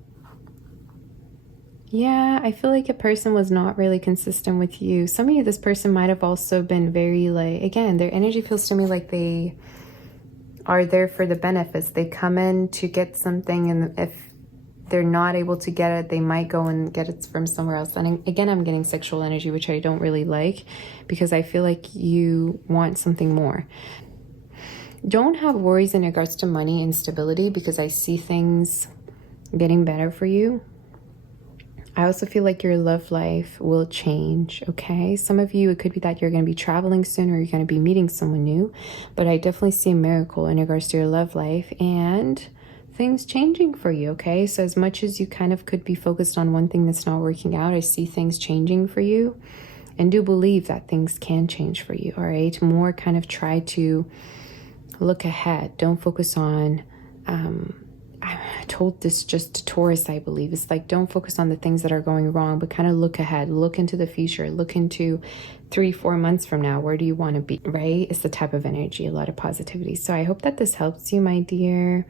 Yeah, I feel like a person was not really consistent with you. Some of you, this person might have also been very like, again, their energy feels to me like they are there for the benefits. They come in to get something, and if they're not able to get it, they might go and get it from somewhere else. And again, I'm getting sexual energy, which I don't really like, because I feel like you want something more. Don't have worries in regards to money and stability, because I see things getting better for you. I also feel like your love life will change, okay? Some of you, it could be that you're going to be traveling soon, or you're going to be meeting someone new. But I definitely see a miracle in regards to your love life and things changing for you, okay? So as much as you kind of could be focused on one thing that's not working out, I see things changing for you. And do believe that things can change for you, all right? More kind of try to look ahead. Don't focus on... I told this just to Taurus, I believe. It's like, don't focus on the things that are going wrong, but kind of look ahead, look into the future, look into 3-4 months from now. Where do you want to be, right? It's the type of energy, a lot of positivity. So I hope that this helps you, my dear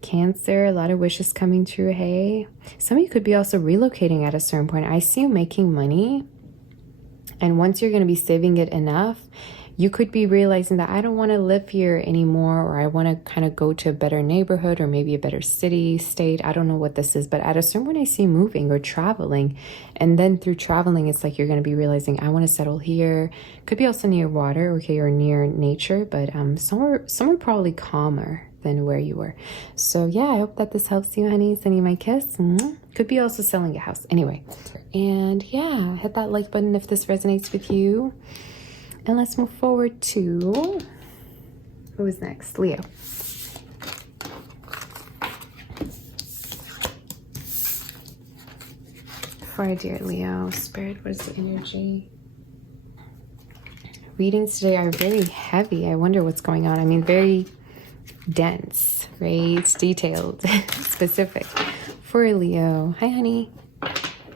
Cancer. A lot of wishes coming true, hey? Some of you could be also relocating at a certain point. I see you making money, and once you're going to be saving it enough, you could be realizing that I don't want to live here anymore, or I want to kind of go to a better neighborhood, or maybe a better city, state. I don't know what this is, but at a certain point I see moving or traveling. And then through traveling, it's like you're going to be realizing I want to settle here. Could be also near water, okay, or near nature, but somewhere probably calmer than where you were. So yeah, I hope that this helps you, honey. Sending you my kiss. Could be also selling a house. Anyway, and yeah, hit that like button if this resonates with you. And let's move forward to, who is next? Leo. for our dear Leo. Spirit, what is the energy? Readings today are very heavy. I wonder what's going on. I mean, very dense, right? It's detailed, specific. For Leo. Hi, honey.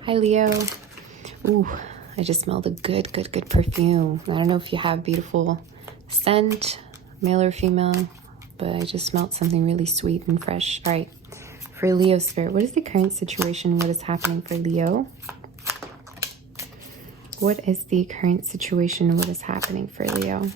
Hi, Leo. Ooh, I just smelled a good perfume. I don't know if you have beautiful scent, male or female, but I just smelled something really sweet and fresh. All right. For Leo spirit, what is the current situation? What is happening for Leo? What is the current situation? What is happening for Leo?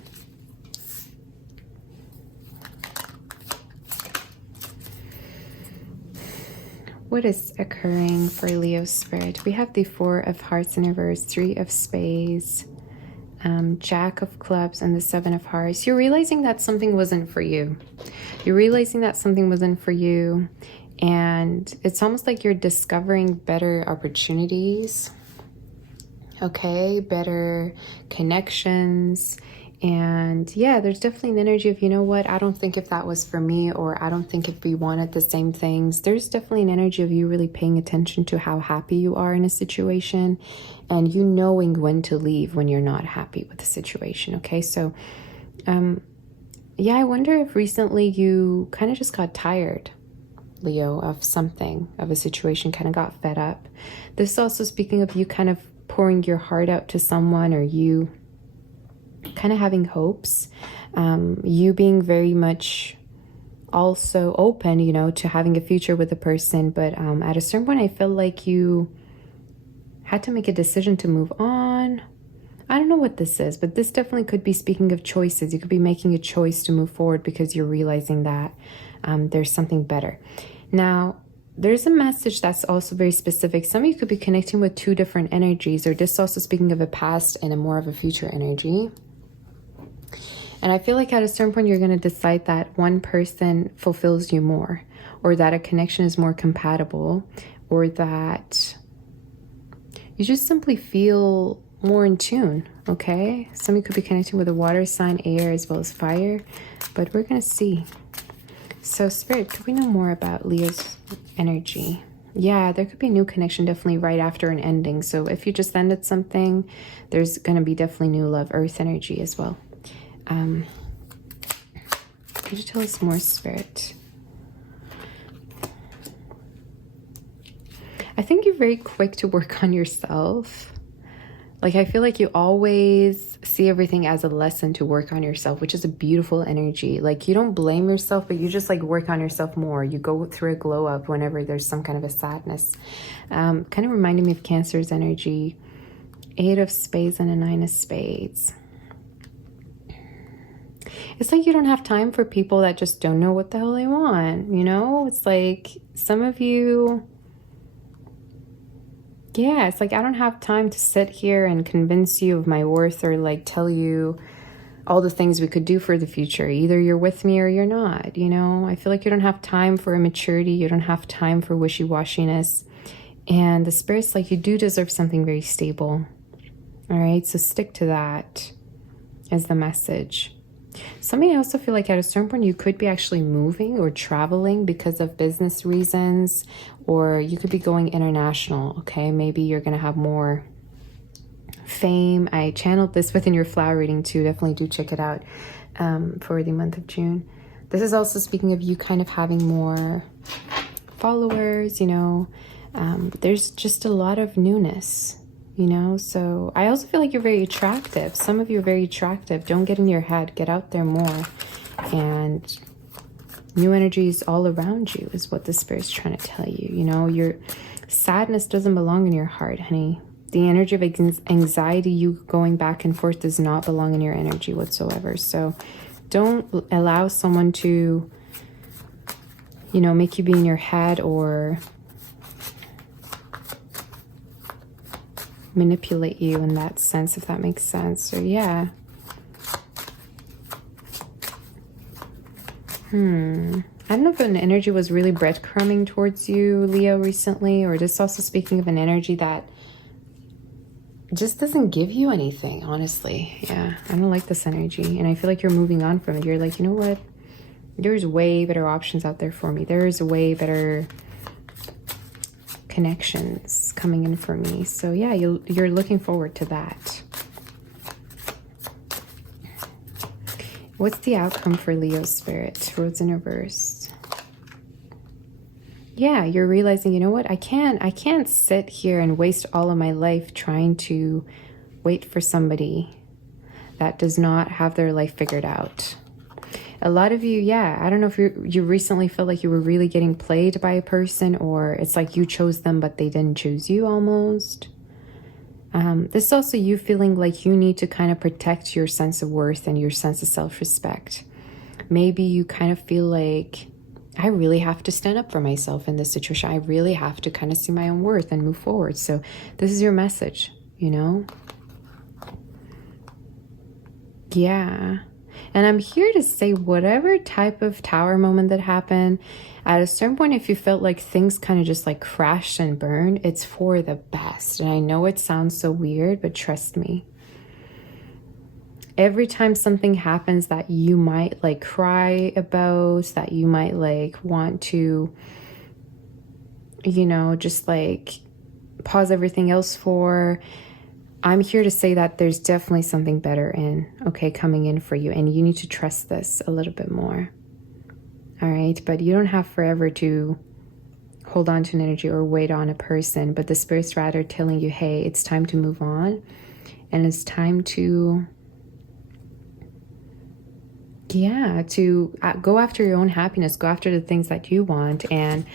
What is occurring for Leo spirit? We have the Four of Hearts in reverse, Three of Spades, Jack of Clubs, and the Seven of Hearts. You're realizing that something wasn't for you. You're realizing that something wasn't for you. And it's almost like you're discovering better opportunities, okay, better connections. And yeah, there's definitely an energy of, you know what, I don't think if that was for me, or I don't think if we wanted the same things. There's definitely an energy of you really paying attention to how happy you are in a situation, and you knowing when to leave when you're not happy with the situation, okay? So yeah, I wonder if recently you kind of just got tired, Leo, of something, of a situation, kind of got fed up. This is also speaking of you kind of pouring your heart out to someone, or you kind of having hopes, you being very much also open, you know, to having a future with a person. But at a certain point, I feel like you had to make a decision to move on. I don't know what this is, but this definitely could be speaking of choices. You could be making a choice to move forward because you're realizing that there's something better. Now, there's a message that's also very specific. Some of you could be connecting with two different energies, or this also speaking of a past and a more of a future energy. And I feel like at a certain point, you're going to decide that one person fulfills you more, or that a connection is more compatible, or that you just simply feel more in tune, okay? Some of you could be connecting with a water sign, air, as well as fire, but we're going to see. So Spirit, could we know more about Leo's energy? Yeah, there could be a new connection definitely right after an ending. So if you just ended something, there's going to be definitely new love, earth energy as well. Could you tell us more, Spirit? I think you're very quick to work on yourself. Like, I feel like you always see everything as a lesson to work on yourself, which is a beautiful energy. Like, you don't blame yourself, but you just like work on yourself more. You go through a glow up whenever there's some kind of a sadness. Kind of reminding me of Cancer's energy. 8 of Spades and a 9 of Spades. It's like you don't have time for people that just don't know what the hell they want, you know? It's like some of you... Yeah, it's like I don't have time to sit here and convince you of my worth, or like tell you all the things we could do for the future. Either you're with me or you're not, you know? I feel like you don't have time for immaturity. You don't have time for wishy-washiness. And the Spirit's like, you do deserve something very stable. All right, so stick to that as the message. Some of you also feel like at a certain point you could be actually moving or traveling because of business reasons, or you could be going international, okay? Maybe you're going to have more fame. I channeled this within your flower reading too. Definitely do check it out for the month of June. This is also speaking of you kind of having more followers, you know. There's just a lot of newness, you know. So I also feel like you're very attractive. Some of you are very attractive. Don't get in your head. Get out there more. And new energies all around you is what the Spirit's trying to tell you. You know, your sadness doesn't belong in your heart, honey. The energy of anxiety, you going back and forth, does not belong in your energy whatsoever. So don't allow someone to, you know, make you be in your head or manipulate you in that sense, if that makes sense. So yeah. I don't know if an energy was really breadcrumbing towards you, Leo, recently, or just also speaking of an energy that just doesn't give you anything, honestly. Yeah, I don't like this energy, and I feel like you're moving on from it. You're like, you know what? There's way better options out there for me. There's way better connections coming in for me. So yeah, you're looking forward to that. What's the outcome for Leo Spirit? Roads in reverse. Yeah, you're realizing, you know what? I can't sit here and waste all of my life trying to wait for somebody that does not have their life figured out. A lot of you, yeah, I don't know if you recently felt like you were really getting played by a person, or it's like you chose them but they didn't choose you almost. This is also you feeling like you need to kind of protect your sense of worth and your sense of self-respect. Maybe you kind of feel like, I really have to stand up for myself in this situation. I really have to kind of see my own worth and move forward. So this is your message, you know? Yeah. And I'm here to say whatever type of tower moment that happened, at a certain point, if you felt like things kind of just like crashed and burned, it's for the best. And I know it sounds so weird, but trust me. Every time something happens that you might like cry about, that you might like want to, you know, just like pause everything else for, I'm here to say that there's definitely something better coming in for you. And you need to trust this a little bit more. All right. But you don't have forever to hold on to an energy or wait on a person. But the spirit's rather telling you, hey, it's time to move on. And it's time to, yeah, to go after your own happiness. Go after the things that you want. And,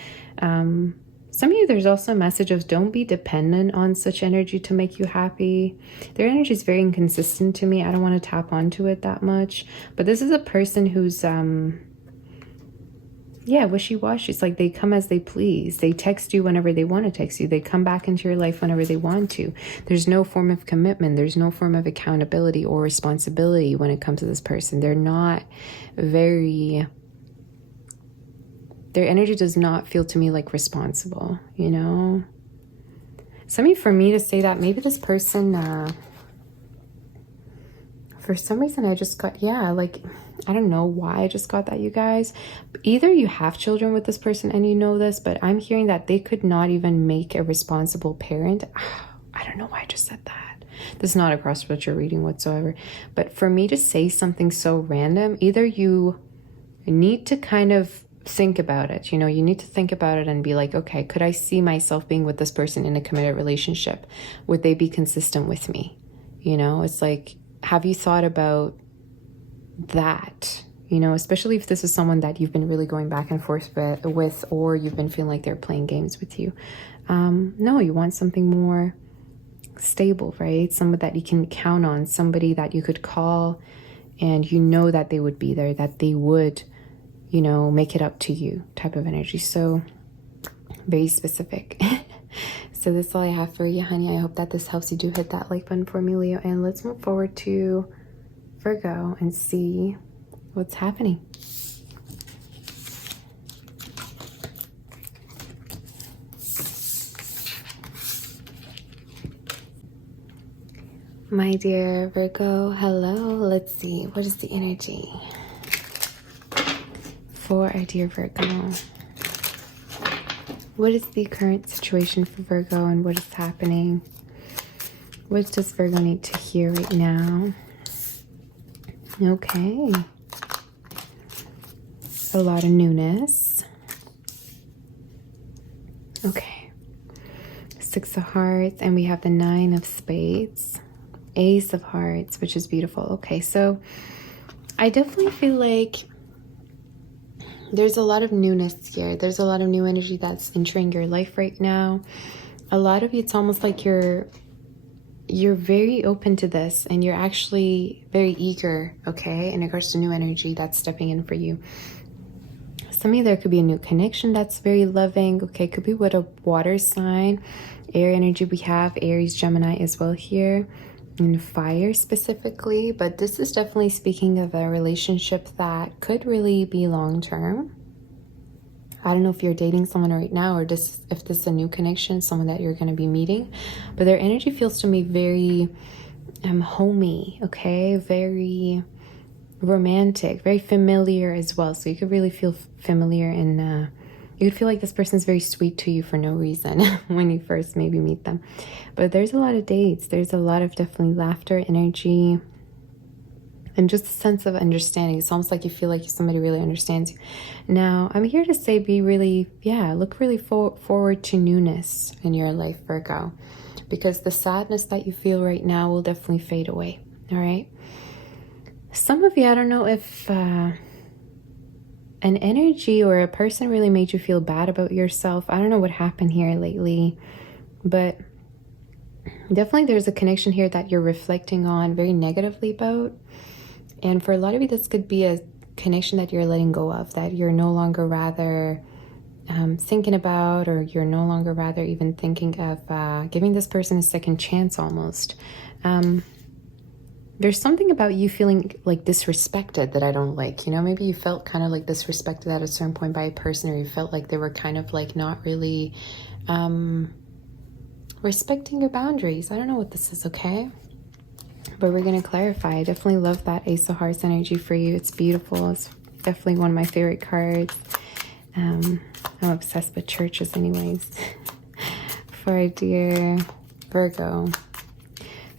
some of you, there's also a message of don't be dependent on such energy to make you happy. Their energy is very inconsistent to me. I don't want to tap onto it that much. But this is a person who's, wishy-washy. It's like they come as they please. They text you whenever they want to text you. They come back into your life whenever they want to. There's no form of commitment. There's no form of accountability or responsibility when it comes to this person. They're not very... Their energy does not feel to me like responsible, you know? For me to say that, maybe this person, for some reason I just got, I don't know why I just got that, you guys. Either you have children with this person and you know this, but I'm hearing that they could not even make a responsible parent. I don't know why I just said that. This is not a cross-spiritual reading whatsoever. But for me to say something so random, either you need to kind of think about it, you know, you need to think about it and be like, okay, could I see myself being with this person in a committed relationship? Would they be consistent with me? You know, it's like, have you thought about that? You know, especially if this is someone that you've been really going back and forth with, or you've been feeling like they're playing games with you. No, you want something more stable, right? Someone that you can count on, somebody that you could call and you know that they would be there, that they would, you know, make it up to you type of energy. So very specific. So this is all I have for you, honey. I hope that this helps you. Do hit that like button for me, Leo. And let's move forward to Virgo and see what's happening. My dear Virgo, hello. Let's see. What is the energy for our dear Virgo? What is the current situation for Virgo and what is happening? What does Virgo need to hear right now? Okay. A lot of newness. Okay. 6 of Hearts, and we have the 9 of Spades. Ace of Hearts, which is beautiful. Okay, so I definitely feel like there's a lot of newness here. There's a lot of new energy that's entering your life right now. A lot of you, it's almost like you're very open to this and you're actually very eager, okay, in regards to new energy that's stepping in for you. Some of you, there could be a new connection that's very loving, okay, could be with a water sign. Air energy, we have Aries, Gemini as well here, and fire specifically, but this is definitely speaking of a relationship that could really be long-term. I don't know if you're dating someone right now or if this is a new connection, someone that you're going to be meeting, but their energy feels to me very homey, okay, very romantic, very familiar as well. So you could really feel familiar in You could feel like this person's very sweet to you for no reason when you first maybe meet them. But there's a lot of dates. There's a lot of definitely laughter, energy, and just a sense of understanding. It's almost like you feel like somebody really understands you. Now, I'm here to say be really, look really forward to newness in your life, Virgo. Because the sadness that you feel right now will definitely fade away, all right? Some of you, I don't know if an energy or a person really made you feel bad about yourself. I don't know what happened here lately, but definitely there's a connection here that you're reflecting on very negatively about. And for a lot of you, this could be a connection that you're letting go of, that you're no longer rather thinking about, or you're no longer rather even thinking of giving this person a second chance almost. There's something about you feeling like disrespected that I don't like. You know, maybe you felt kind of like disrespected at a certain point by a person, or you felt like they were kind of like not really respecting your boundaries. I don't know what this is, okay? But we're going to clarify. I definitely love that Ace of Hearts energy for you. It's beautiful. It's definitely one of my favorite cards. I'm obsessed with churches anyways. For our dear Virgo.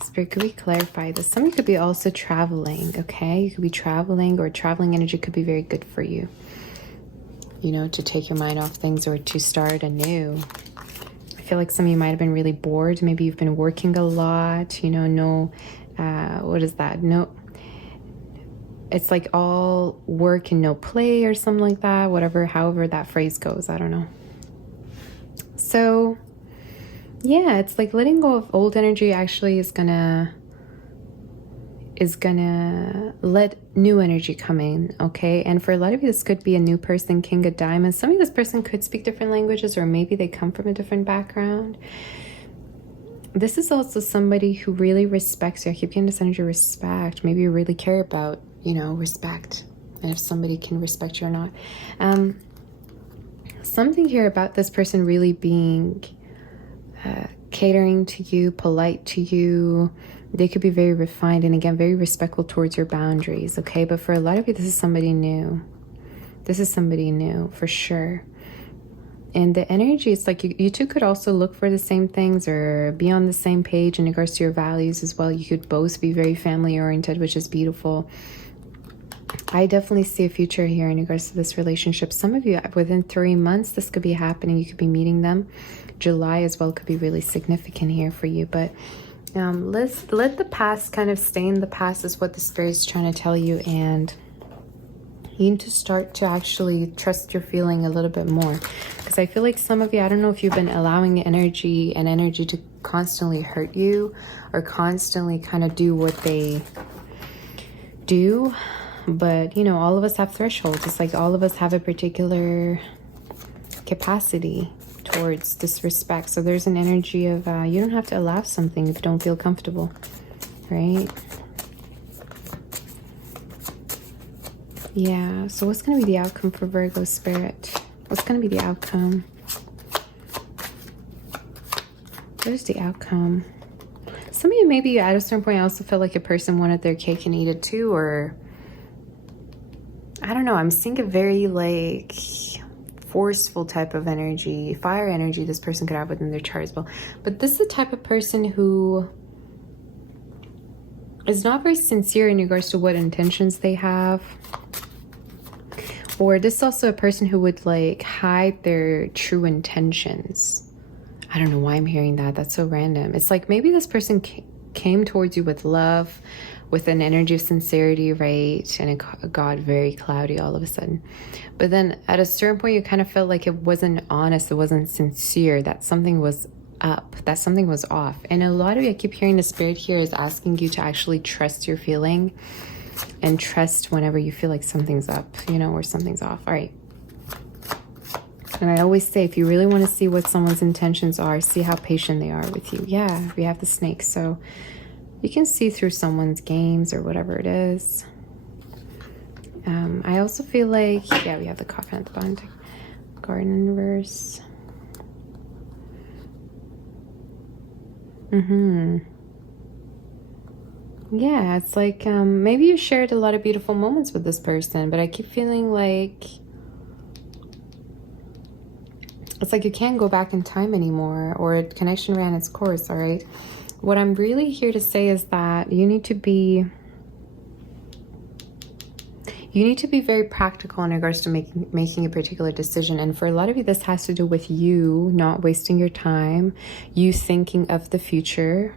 Spirit, could we clarify this? Some of you could be also traveling, okay? You could be traveling, or traveling energy could be very good for you. You know, to take your mind off things or to start anew. I feel like some of you might have been really bored. Maybe you've been working a lot, you know, what is that? No, it's like all work and no play or something like that. Whatever, however that phrase goes, I don't know. So yeah, it's like letting go of old energy actually is gonna let new energy come in, okay? And for a lot of you, this could be a new person, King of Diamonds. Some of this person could speak different languages, or maybe they come from a different background. This is also somebody who really respects you. I keep getting this energy, respect. Maybe you really care about, you know, respect, and if somebody can respect you or not. Something here about this person really being catering to you, polite to you. They could be very refined and, again, very respectful towards your boundaries, okay? But for a lot of you, this is somebody new. This is somebody new for sure. And the energy, it's like you two could also look for the same things or be on the same page in regards to your values as well. You could both be very family oriented, which is beautiful. I definitely see a future here in regards to this relationship. Some of you, within 3 months, this could be happening. You could be meeting them. July as well could be really significant here for you. But let's let the past kind of stay in the past is what the Spirit is trying to tell you. And you need to start to actually trust your feeling a little bit more. Because I feel like some of you, I don't know if you've been allowing energy to constantly hurt you or constantly kind of do what they do. But, you know, all of us have thresholds. It's like all of us have a particular capacity towards disrespect. So there's an energy of you don't have to allow something if you don't feel comfortable, right? Yeah, so what's going to be the outcome for Virgo Spirit? What's going to be the outcome? What is the outcome? Some of you, maybe at a certain point, also felt like a person wanted their cake and eat it too, or I don't know. I'm seeing a very like forceful type of energy, fire energy this person could have within their chart as well. But this is the type of person who is not very sincere in regards to what intentions they have. Or this is also a person who would like hide their true intentions. I don't know why I'm hearing that. That's so random. It's like maybe this person came towards you with love, with an energy of sincerity, right? And it got very cloudy all of a sudden. But then at a certain point, you kind of felt like it wasn't honest, it wasn't sincere, that something was up, that something was off. And a lot of you, I keep hearing the Spirit here is asking you to actually trust your feeling and trust whenever you feel like something's up, you know, or something's off. All right. And I always say, if you really want to see what someone's intentions are, see how patient they are with you. Yeah, we have the snake. So you can see through someone's games or whatever it is. I also feel like, yeah, we have the coffin at the bottom. Garden in reverse. Yeah, it's like maybe you shared a lot of beautiful moments with this person, but I keep feeling like it's like you can't go back in time anymore, or connection ran its course, all right? What I'm really here to say is that you need to be very practical in regards to making a particular decision. And for a lot of you, this has to do with you not wasting your time, you thinking of the future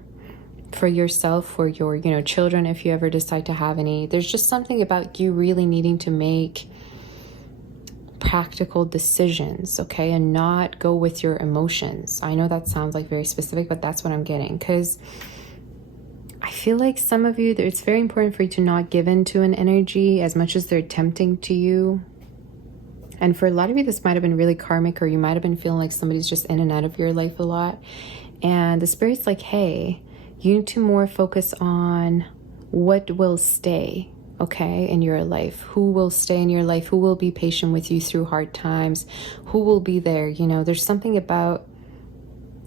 for yourself, for your, you know, children, if you ever decide to have any. There's just something about you really needing to make practical decisions, okay, and not go with your emotions. I know that sounds like very specific, but that's what I'm getting, because I feel like some of you, it's very important for you to not give in to an energy as much as they're tempting to you. And for a lot of you, this might have been really karmic, or you might have been feeling like somebody's just in and out of your life a lot. And the Spirit's like, hey, you need to more focus on what will stay, okay, in your life. Who will stay in your life? Who will be patient with you through hard times? Who will be there? You know, there's something about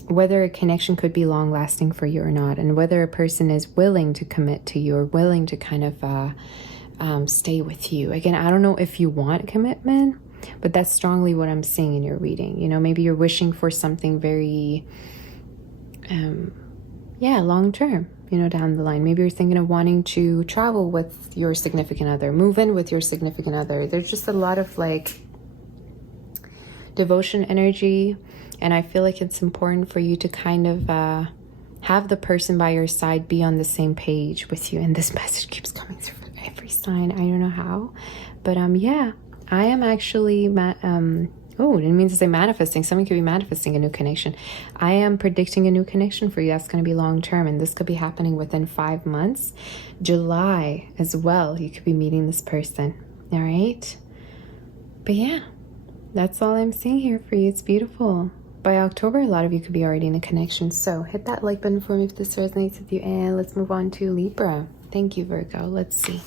whether a connection could be long lasting for you or not, and whether a person is willing to commit to you or willing to kind of stay with you. Again, I don't know if you want commitment, but that's strongly what I'm seeing in your reading. You know, maybe you're wishing for something very, long term, you know, down the line. Maybe you're thinking of wanting to travel with your significant other, move in with your significant other. There's just a lot of like devotion energy. And I feel like it's important for you to kind of have the person by your side be on the same page with you. And this message keeps coming through for every sign. I don't know how. But yeah, I am actually, oh, it means to say manifesting. Someone could be manifesting a new connection. I am predicting a new connection for you. That's going to be long term. And this could be happening within 5 months. July as well. You could be meeting this person. All right. But yeah, that's all I'm seeing here for you. It's beautiful. By October, a lot of you could be already in a connection. So hit that like button for me if this resonates with you. And let's move on to Libra. Thank you, Virgo. Let's see.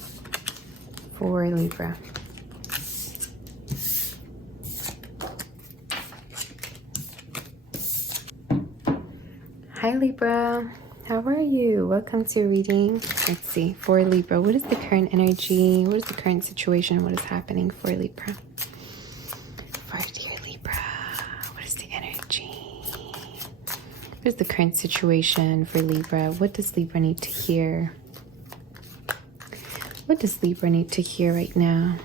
For Libra. Hi, Libra. How are you? Welcome to your reading. Let's see. For Libra, what is the current energy? What is the current situation? What is happening for Libra? For dear Libra, what is the energy? What is the current situation for Libra? What does Libra need to hear? What does Libra need to hear right now?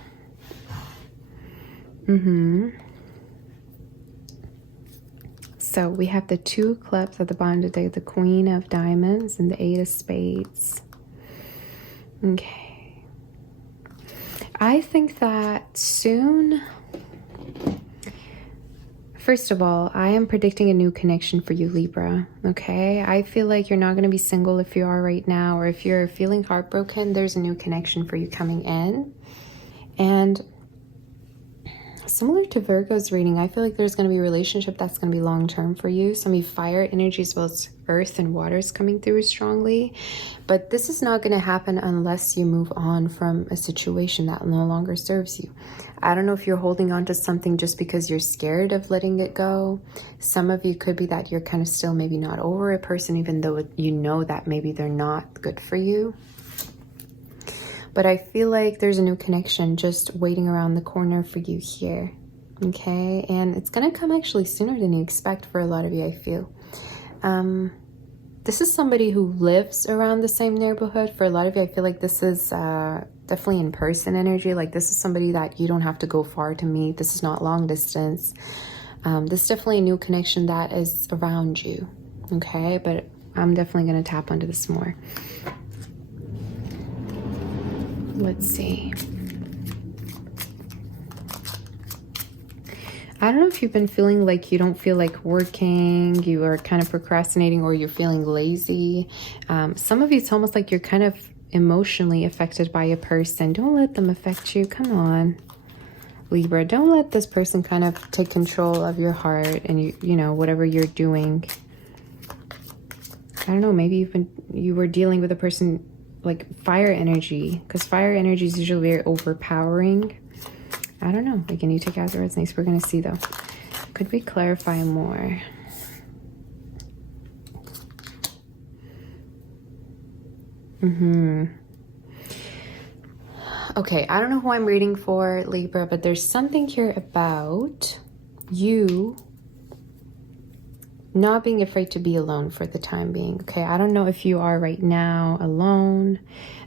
So we have the 2 of Clubs at the bottom of the deck, the Queen of Diamonds and the 8 of Spades. Okay. I think that soon, first of all, I am predicting a new connection for you, Libra, okay? I feel like you're not going to be single if you are right now, or if you're feeling heartbroken, there's a new connection for you coming in. And similar to Virgo's reading, I feel like there's going to be a relationship that's going to be long-term for you. Some of you fire energy as well as earth and water is coming through strongly. But this is not going to happen unless you move on from a situation that no longer serves you. I don't know if you're holding on to something just because you're scared of letting it go. Some of you could be that you're kind of still maybe not over a person, even though you know that maybe they're not good for you. But I feel like there's a new connection just waiting around the corner for you here, okay? And it's going to come actually sooner than you expect for a lot of you, I feel. This is somebody who lives around the same neighborhood. For a lot of you, I feel like this is definitely in-person energy. Like this is somebody that you don't have to go far to meet. This is not long distance. This is definitely a new connection that is around you, okay? But I'm definitely going to tap onto this more. Let's see. I don't know if you've been feeling like you don't feel like working, you are kind of procrastinating, or you're feeling lazy. Some of you, it's almost like you're kind of emotionally affected by a person. Don't let them affect you. Come on, Libra. Don't let this person kind of take control of your heart and you know, whatever you're doing. I don't know, maybe you were dealing with a person like fire energy, because fire energy is usually very overpowering. I don't know. Again, you take out the resonates. We're going to see though. Could we clarify more? Okay, I don't know who I'm reading for, Libra, but there's something here about you not being afraid to be alone for the time being. Okay, I don't know if you are right now alone.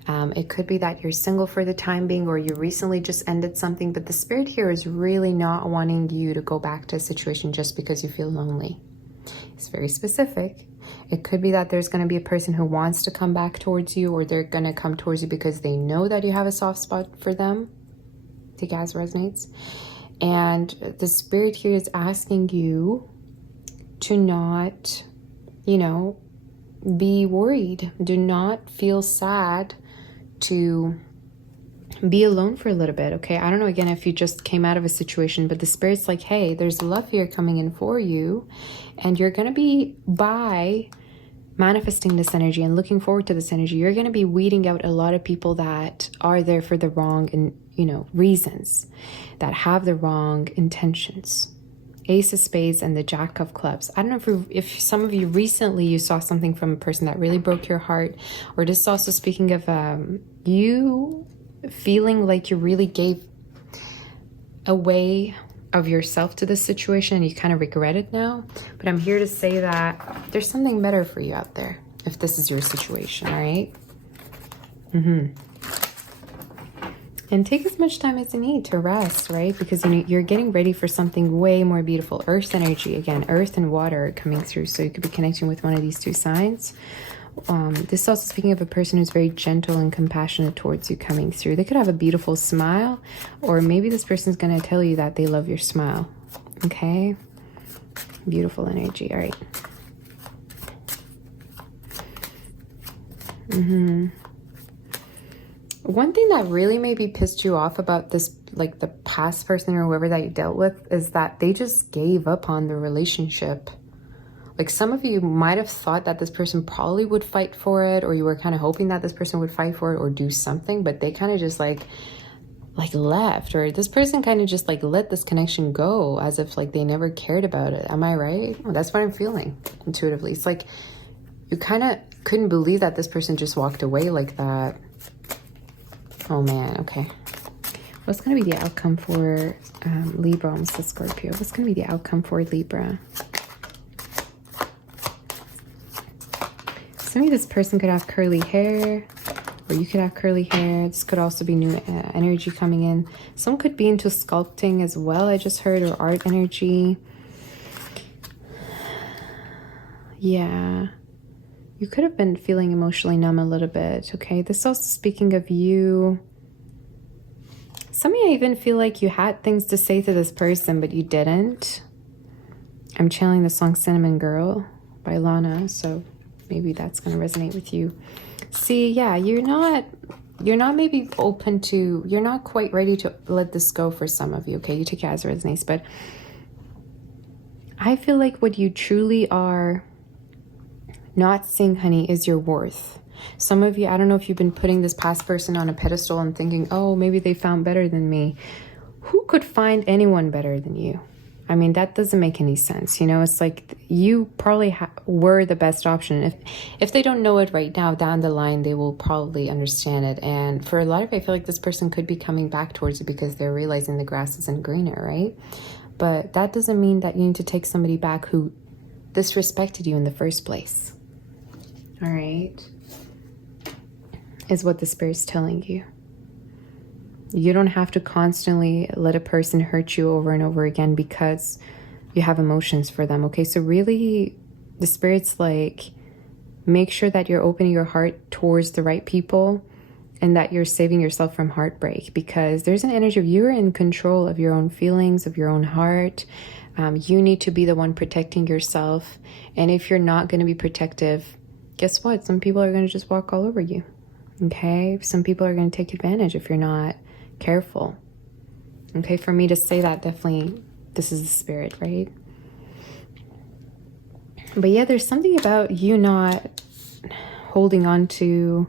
It could be that you're single for the time being, or you recently just ended something, but the spirit here is really not wanting you to go back to a situation just because you feel lonely. It's very specific. It could be that there's going to be a person who wants to come back towards you, or they're going to come towards you because they know that you have a soft spot for them. Take it as resonates. And the spirit here is asking you to not, you know, be worried. Do not feel sad to be alone for a little bit, okay? I don't know, again, if you just came out of a situation, but the spirit's like, hey, there's love here coming in for you, and you're going to be, by manifesting this energy and looking forward to this energy, you're going to be weeding out a lot of people that are there for the wrong, and you know, reasons, that have the wrong intentions. Ace of Spades and the Jack of Clubs. I don't know if some of you recently you saw something from a person that really broke your heart, or this is also speaking of you feeling like you really gave away of yourself to this situation and you kind of regret it now. But I'm here to say that there's something better for you out there if this is your situation, all right? And take as much time as you need to rest, right? Because you know, you're getting ready for something way more beautiful. Earth energy, again, earth and water are coming through. So you could be connecting with one of these two signs. This is also speaking of a person who's very gentle and compassionate towards you coming through. They could have a beautiful smile, or maybe this person's going to tell you that they love your smile. Okay? Beautiful energy. All right. One thing that really maybe pissed you off about this, like the past person or whoever that you dealt with, is that they just gave up on the relationship. Like some of you might have thought that this person probably would fight for it, or you were kind of hoping that this person would fight for it or do something, but they kind of just like left, or this person kind of just like let this connection go as if like they never cared about it. Am I right? Well, that's what I'm feeling intuitively. It's like you kind of couldn't believe that this person just walked away like that. Oh man, okay. What's going to be the outcome for Libra? Almost said Scorpio. What's going to be the outcome for Libra? So maybe this person could have curly hair, or you could have curly hair. This could also be new energy coming in. Some could be into sculpting as well, I just heard, or art energy. Yeah. You could have been feeling emotionally numb a little bit, okay? This is also speaking of you. Some of you even feel like you had things to say to this person, but you didn't. I'm channeling the song Cinnamon Girl by Lana, so maybe that's going to resonate with you. See, yeah, you're not maybe open to, you're not quite ready to let this go for some of you, okay? You take it as it resonates, but I feel like what you truly are not seeing, honey, is your worth. Some of you, I don't know if you've been putting this past person on a pedestal and thinking, oh, maybe they found better than me. Who could find anyone better than you? I mean, that doesn't make any sense. You know, it's like you probably were the best option. If they don't know it right now, down the line, they will probably understand it. And for a lot of you, I feel like this person could be coming back towards you because they're realizing the grass isn't greener, right? But that doesn't mean that you need to take somebody back who disrespected you in the first place. All right, is what the Spirit's telling you. You don't have to constantly let a person hurt you over and over again because you have emotions for them, okay? So really, the Spirit's like, make sure that you're opening your heart towards the right people and that you're saving yourself from heartbreak, because there's an energy of you're in control of your own feelings, of your own heart. You need to be the one protecting yourself. And if you're not going to be protective, guess what? Some people are going to just walk all over you, okay? Some people are going to take advantage if you're not careful, okay? For me to say that, definitely, this is the Spirit, right? But yeah, there's something about you not holding on to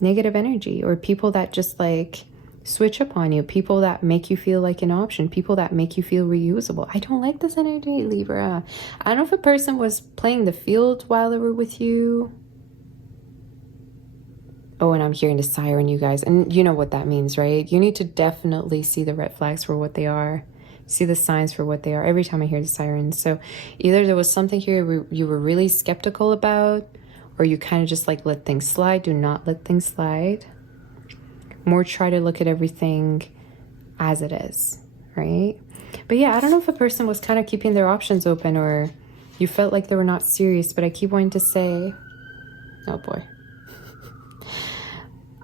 negative energy, or people that just like switch up on you, people that make you feel like an option, people that make you feel reusable. I don't like this energy, Libra. I don't know if a person was playing the field while they were with you. Oh, and I'm hearing the siren, you guys. And you know what that means, right? You need to definitely see the red flags for what they are. see the signs for what they are every time I hear the sirens. So either there was something here where you were really skeptical about, or you kind of just like let things slide. Do not let things slide. More try to look at everything as it is, right? But yeah, I don't know if a person was kind of keeping their options open, or you felt like they were not serious, but I keep wanting to say, oh boy.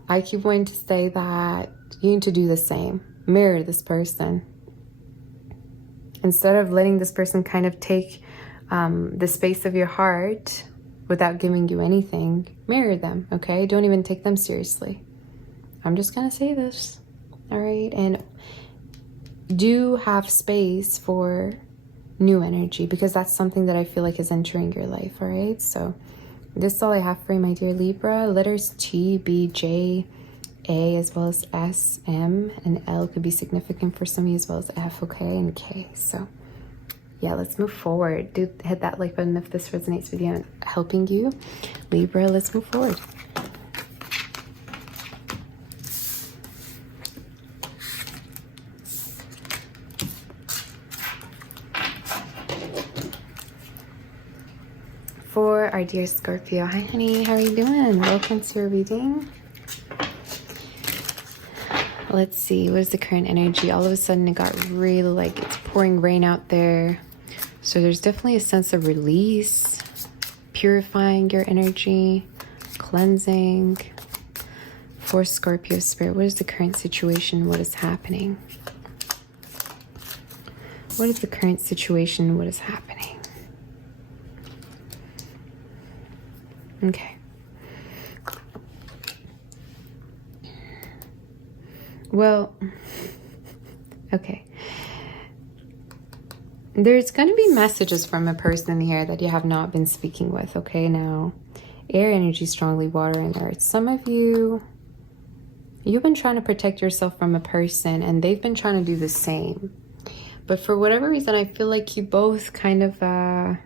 I keep wanting to say that you need to do the same. Mirror this person. Instead of letting this person kind of take the space of your heart without giving you anything, mirror them, okay? Don't even take them seriously. I'm just gonna say this, all right? And do have space for new energy, because that's something that I feel like is entering your life, all right? So this is all I have for you, my dear Libra. Letters T, B, J, A, as well as S, M, and L could be significant for some of you, as well as F, okay, and K. So yeah, let's move forward. Do hit that like button if this resonates with you and helping you. Libra, let's move forward. For our dear Scorpio, hi honey, how are you doing? Welcome to your reading. Let's see, what is the current energy? All of a sudden it got really like it's pouring rain out there. So there's definitely a sense of release, purifying your energy, cleansing. For Scorpio spirit, what is the current situation? What is happening? What is the current situation? What is happening? Okay. Well, okay. There's going to be messages from a person here that you have not been speaking with, okay? Now, air energy, strongly water and earth. Some of you, you've been trying to protect yourself from a person and they've been trying to do the same. But for whatever reason, I feel like you both kind of,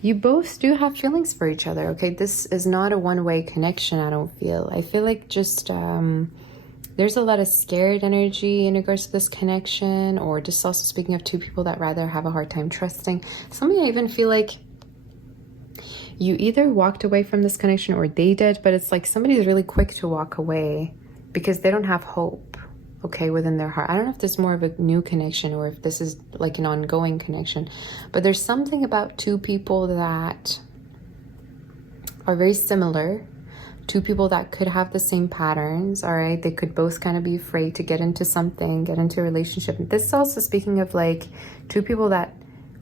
you both do have feelings for each other, okay? This is not a one-way connection, I don't feel. I feel like just, there's a lot of scared energy in regards to this connection, or just also speaking of two people that rather have a hard time trusting. Some of you even feel like you either walked away from this connection or they did, but it's like somebody's really quick to walk away because they don't have hope, okay, within their heart. I don't know if this is more of a new connection or if this is like an ongoing connection, but there's something about two people that are very similar. Two people that could have the same patterns, all right? They could both kind of be afraid to get into something, get into a relationship. This is also speaking of like two people that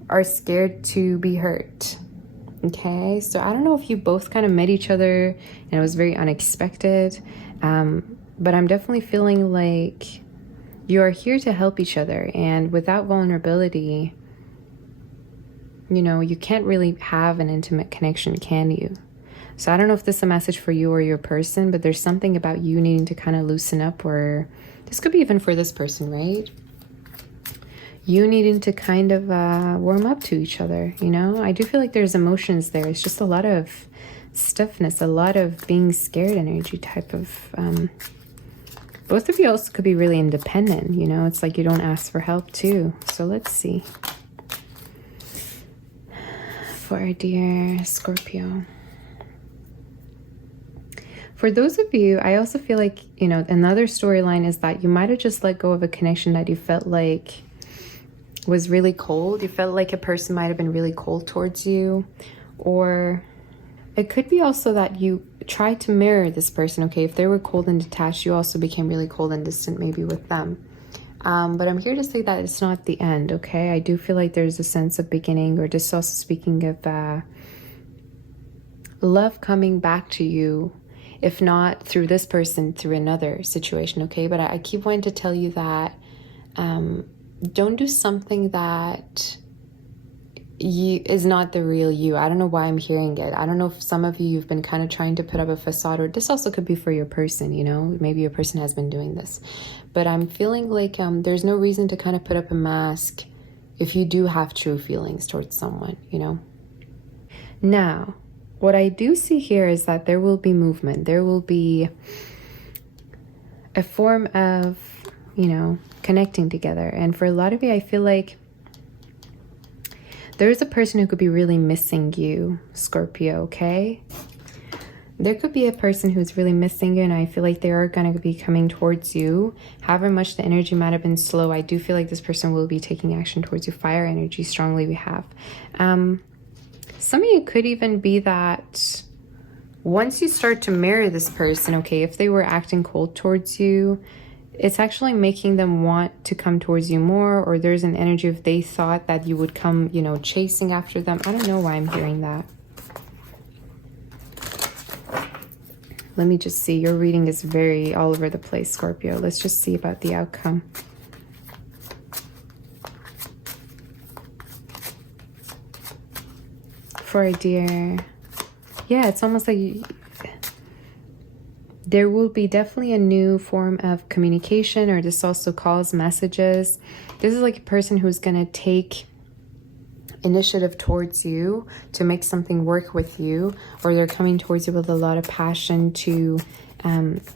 are scared to be hurt, okay? So I don't know if you both kind of met each other and it was very unexpected, but I'm definitely feeling like you are here to help each other. And without vulnerability, you know, you can't really have an intimate connection, can you? So I don't know if this is a message for you or your person, but there's something about you needing to kind of loosen up, or this could be even for this person, right? You needing to kind of warm up to each other, you know? I do feel like there's emotions there. It's just a lot of stiffness, a lot of being scared energy type of... both of you also could be really independent, you know? It's like you don't ask for help too. So let's see. For our dear Scorpio. For those of you, I also feel like, you know, another storyline is that you might have just let go of a connection that you felt like was really cold. You felt like a person might have been really cold towards you. Or it could be also that you tried to mirror this person, okay? If they were cold and detached, you also became really cold and distant maybe with them. But I'm here to say that it's not the end, okay? I do feel like there's a sense of beginning, or just also speaking of love coming back to you. If not through this person, through another situation, okay? But I keep wanting to tell you that don't do something that is not the real you. I don't know why I'm hearing it. I don't know if some of you've been kind of trying to put up a facade, or this also could be for your person, you know? Maybe your person has been doing this. But I'm feeling like there's no reason to kind of put up a mask if you do have true feelings towards someone, you know? Now, what I do see here is that there will be movement. There will be a form of you know, connecting together. And for a lot of you, I feel like there's a person who could be really missing you, Scorpio, okay? There could be a person who's really missing you, and I feel like they are going to be coming towards you. However much the energy might have been slow, I do feel like this person will be taking action towards you. Fire energy strongly we have. Some of you could even be that once you start to marry this person, okay, if they were acting cold towards you, it's actually making them want to come towards you more, or there's an energy if they thought that you would come, you know, chasing after them. I don't know why I'm hearing that. Let me just see. Your reading is very all over the place, Scorpio. Let's just see about the outcome. For a dear. Yeah, it's almost like there will be definitely a new form of communication, or this also calls messages. This is like a person who's going to take initiative towards you to make something work with you, or they're coming towards you with a lot of passion to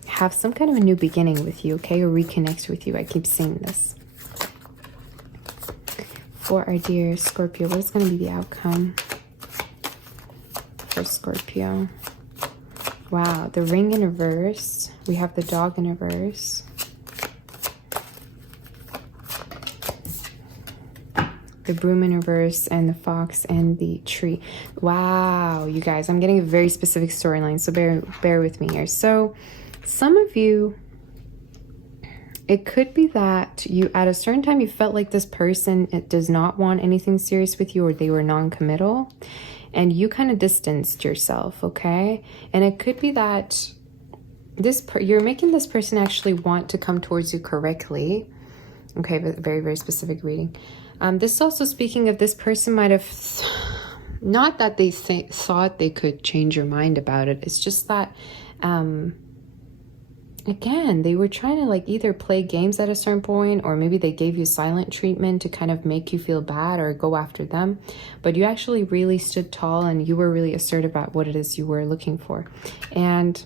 have some kind of a new beginning with you, okay, or reconnect with you. I keep saying this. For our dear Scorpio, what is going to be the outcome for Scorpio? Wow, the ring in reverse. We have the dog in reverse. The broom in reverse, and the fox and the tree. Wow, you guys, I'm getting a very specific storyline, so bear with me here. So some of you, it could be that you at a certain time you felt like this person, it does not want anything serious with you, or they were non-committal, and you kind of distanced yourself, okay? And it could be that you're making this person actually want to come towards you correctly. Okay, but very, very specific reading. This is also speaking of this person might have, not that they thought they could change your mind about it. It's just that, again, they were trying to like either play games at a certain point, or maybe they gave you silent treatment to kind of make you feel bad or go after them. But you actually really stood tall, and you were really assertive about what it is you were looking for. And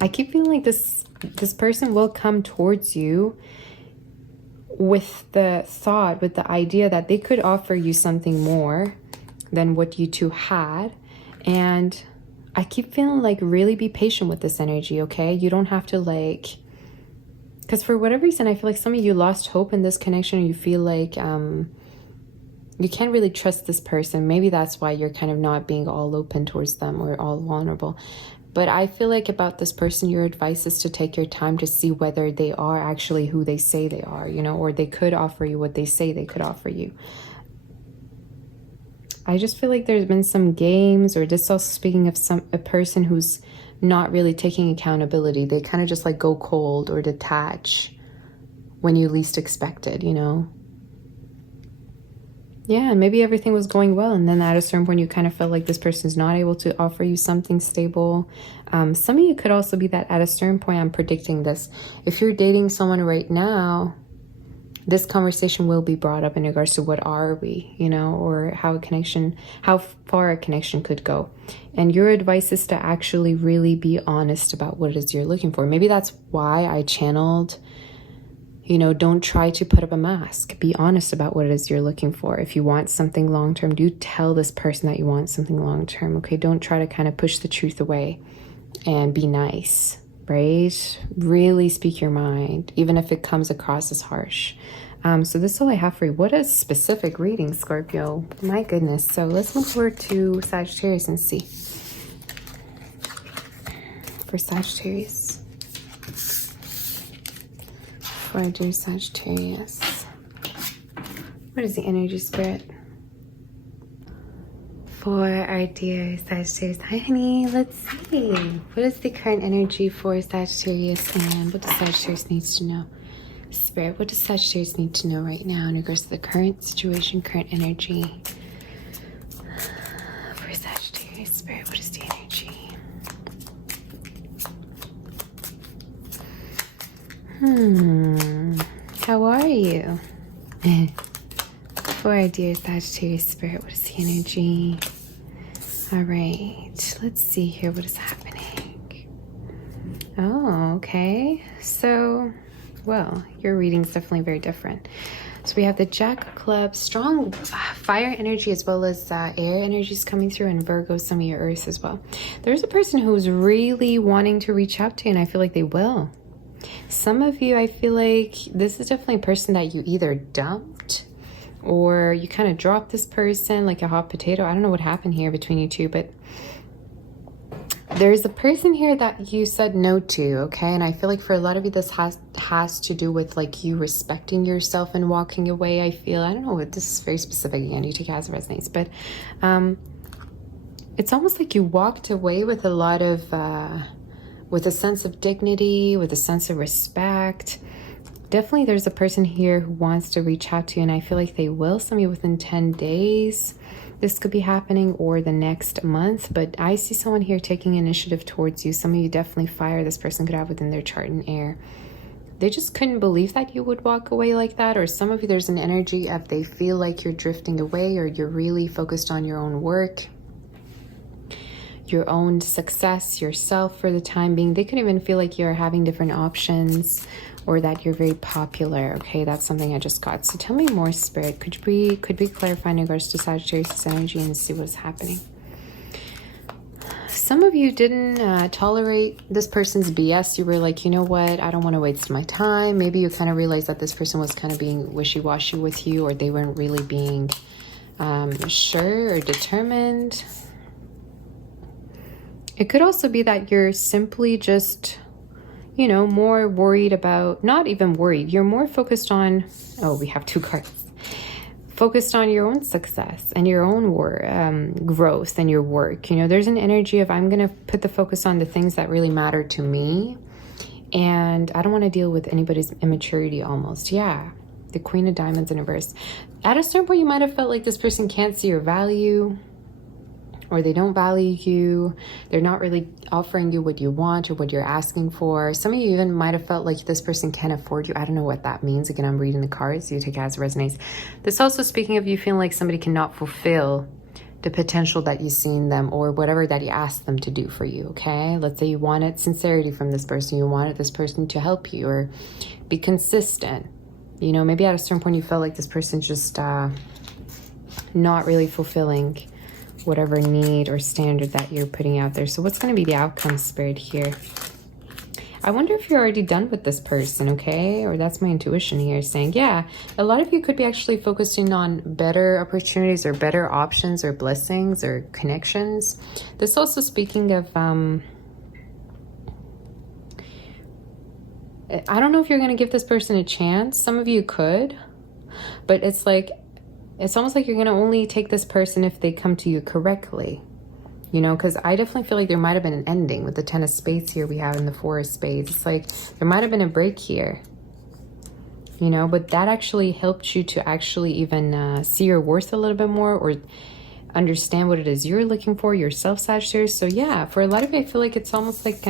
I keep feeling like this person will come towards you with the thought, with the idea that they could offer you something more than what you two had. And I keep feeling like really be patient with this energy, okay? You don't have to like, because for whatever reason, I feel like some of you lost hope in this connection, or you feel like you can't really trust this person. Maybe that's why you're kind of not being all open towards them or all vulnerable. But I feel like about this person, your advice is to take your time to see whether they are actually who they say they are, you know, or they could offer you what they say they could offer you. I just feel like there's been some games, or this also speaking of a person who's not really taking accountability. They kind of just like go cold or detach when you least expect it, you know. Yeah, and maybe everything was going well, and then at a certain point you kind of felt like this person's not able to offer you something stable. Some of you could also be that at a certain point, I'm predicting this, if you're dating someone right now, this conversation will be brought up in regards to what are we, you know, or how far a connection could go. And your advice is to actually really be honest about what it is you're looking for. Maybe that's why I channeled, you know, don't try to put up a mask. Be honest about what it is you're looking for. If you want something long-term, do tell this person that you want something long-term, okay? Don't try to kind of push the truth away and be nice, right? Really speak your mind, even if it comes across as harsh. So this is all I have for you. What a specific reading, Scorpio. My goodness. So let's move forward to Sagittarius and see. For Sagittarius. For our dear Sagittarius. What is the energy, Spirit? For our dear Sagittarius. Hi, honey. Let's see. What is the current energy for Sagittarius, and what does Sagittarius needs to know? Spirit, what does Sagittarius need to know right now in regards to the current situation, current energy? For Sagittarius, Spirit, what is the energy? How are you? For our dear Sagittarius, Spirit, what is the energy? All right, let's see here. What is happening? Oh, okay. So Well, your reading is definitely very different. So we have the Jack of Clubs, strong fire energy as well as air energies coming through, and Virgo, some of your earths as well. There's a person who's really wanting to reach out to you, and I feel like they will. Some of you, I feel like this is definitely a person that you either dumped or you kind of dropped this person like a hot potato. I don't know what happened here between you two, but there's a person here that you said no to, okay? And I feel like for a lot of you, this has to do with like you respecting yourself and walking away. I don't know, this is very specific again, you take it as it resonates, but it's almost like you walked away with a lot of, with a sense of dignity, with a sense of respect. Definitely there's a person here who wants to reach out to you, and I feel like they will. Some of you within 10 days. This could be happening, or the next month, but I see someone here taking initiative towards you. Some of you definitely fire this person could have within their chart in air. They just couldn't believe that you would walk away like that, or some of you, there's an energy of they feel like you're drifting away, or you're really focused on your own work, your own success, yourself for the time being. They could even feel like you're having different options, or that you're very popular. Okay, that's something I just got. So tell me more, Spirit. Could we clarify in regards to Sagittarius energy and see what's happening? Some of you didn't tolerate this person's BS. You were like, you know what, I don't want to waste my time. Maybe you kind of realized that this person was kind of being wishy-washy with you, or they weren't really being sure or determined. It could also be that you're simply just, you know, more worried about, not even worried, you're more focused on, oh, we have two cards, focused on your own success and your own growth and your work. You know, there's an energy of, I'm going to put the focus on the things that really matter to me, and I don't want to deal with anybody's immaturity almost. Yeah, the Queen of Diamonds in reverse. At a certain point, you might have felt like this person can't see your value, or they don't value you. They're not really offering you what you want or what you're asking for. Some of you even might have felt like this person can't afford you. I don't know what that means. Again, I'm reading the cards, so you take it as it resonates. This also speaking of you feeling like somebody cannot fulfill the potential that you see in them, or whatever that you asked them to do for you, okay? Let's say you wanted sincerity from this person. You wanted this person to help you or be consistent. You know, maybe at a certain point you felt like this person's just not really fulfilling whatever need or standard that you're putting out there. So what's going to be the outcome, Spirit, here? I wonder if you're already done with this person, okay? Or that's my intuition here saying, yeah, a lot of you could be actually focusing on better opportunities or better options or blessings or connections. This also speaking of, I don't know if you're going to give this person a chance. Some of you could, but it's like, it's almost like you're going to only take this person if they come to you correctly, you know, because I definitely feel like there might have been an ending with the 10 of Spades here we have in the 4 of Spades. It's like there might have been a break here, you know, but that actually helped you to actually even see your worth a little bit more, or understand what it is you're looking for yourself, Sagittarius. So yeah, for a lot of you, I feel like it's almost like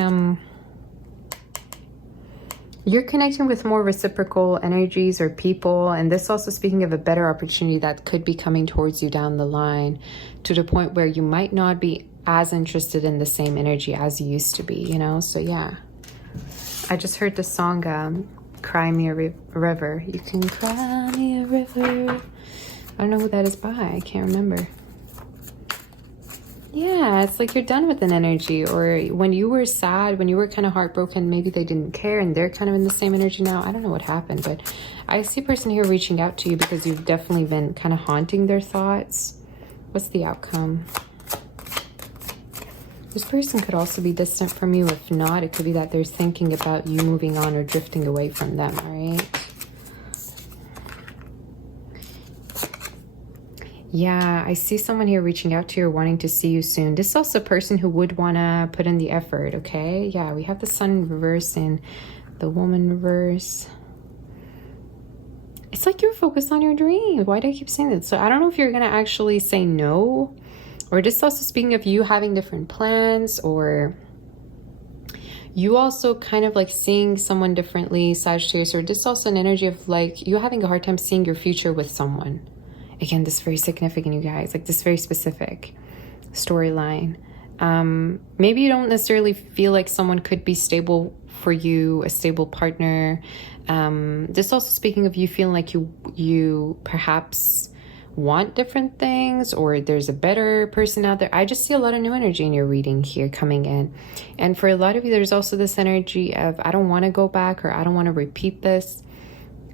you're connecting with more reciprocal energies or people. And this also speaking of a better opportunity that could be coming towards you down the line, to the point where you might not be as interested in the same energy as you used to be, you know? So yeah, I just heard the song, Cry Me a River. You can cry me a river. I don't know who that is by. I can't remember. Yeah, it's like you're done with an energy, or when you were sad, when you were kind of heartbroken, maybe they didn't care and they're kind of in the same energy now. I don't know what happened, but I see a person here reaching out to you because you've definitely been kind of haunting their thoughts. What's the outcome? This person could also be distant from you. If not, it could be that they're thinking about you moving on or drifting away from them, all right? Yeah, I see someone here reaching out to you or wanting to see you soon. This is also a person who would want to put in the effort, okay? Yeah, we have the Sun in reverse and the Woman in reverse. It's like you're focused on your dream. Why do I keep saying that? So I don't know if you're going to actually say no, or just also speaking of you having different plans, or you also kind of like seeing someone differently, Sagittarius, or just also an energy of like you having a hard time seeing your future with someone. Again, this is very significant, you guys, like this very specific storyline. Maybe you don't necessarily feel like someone could be stable for you, a stable partner. This also speaking of you feeling like you perhaps want different things, or there's a better person out there. I just see a lot of new energy in your reading here coming in. And for a lot of you, there's also this energy of, I don't want to go back, or I don't want to repeat this.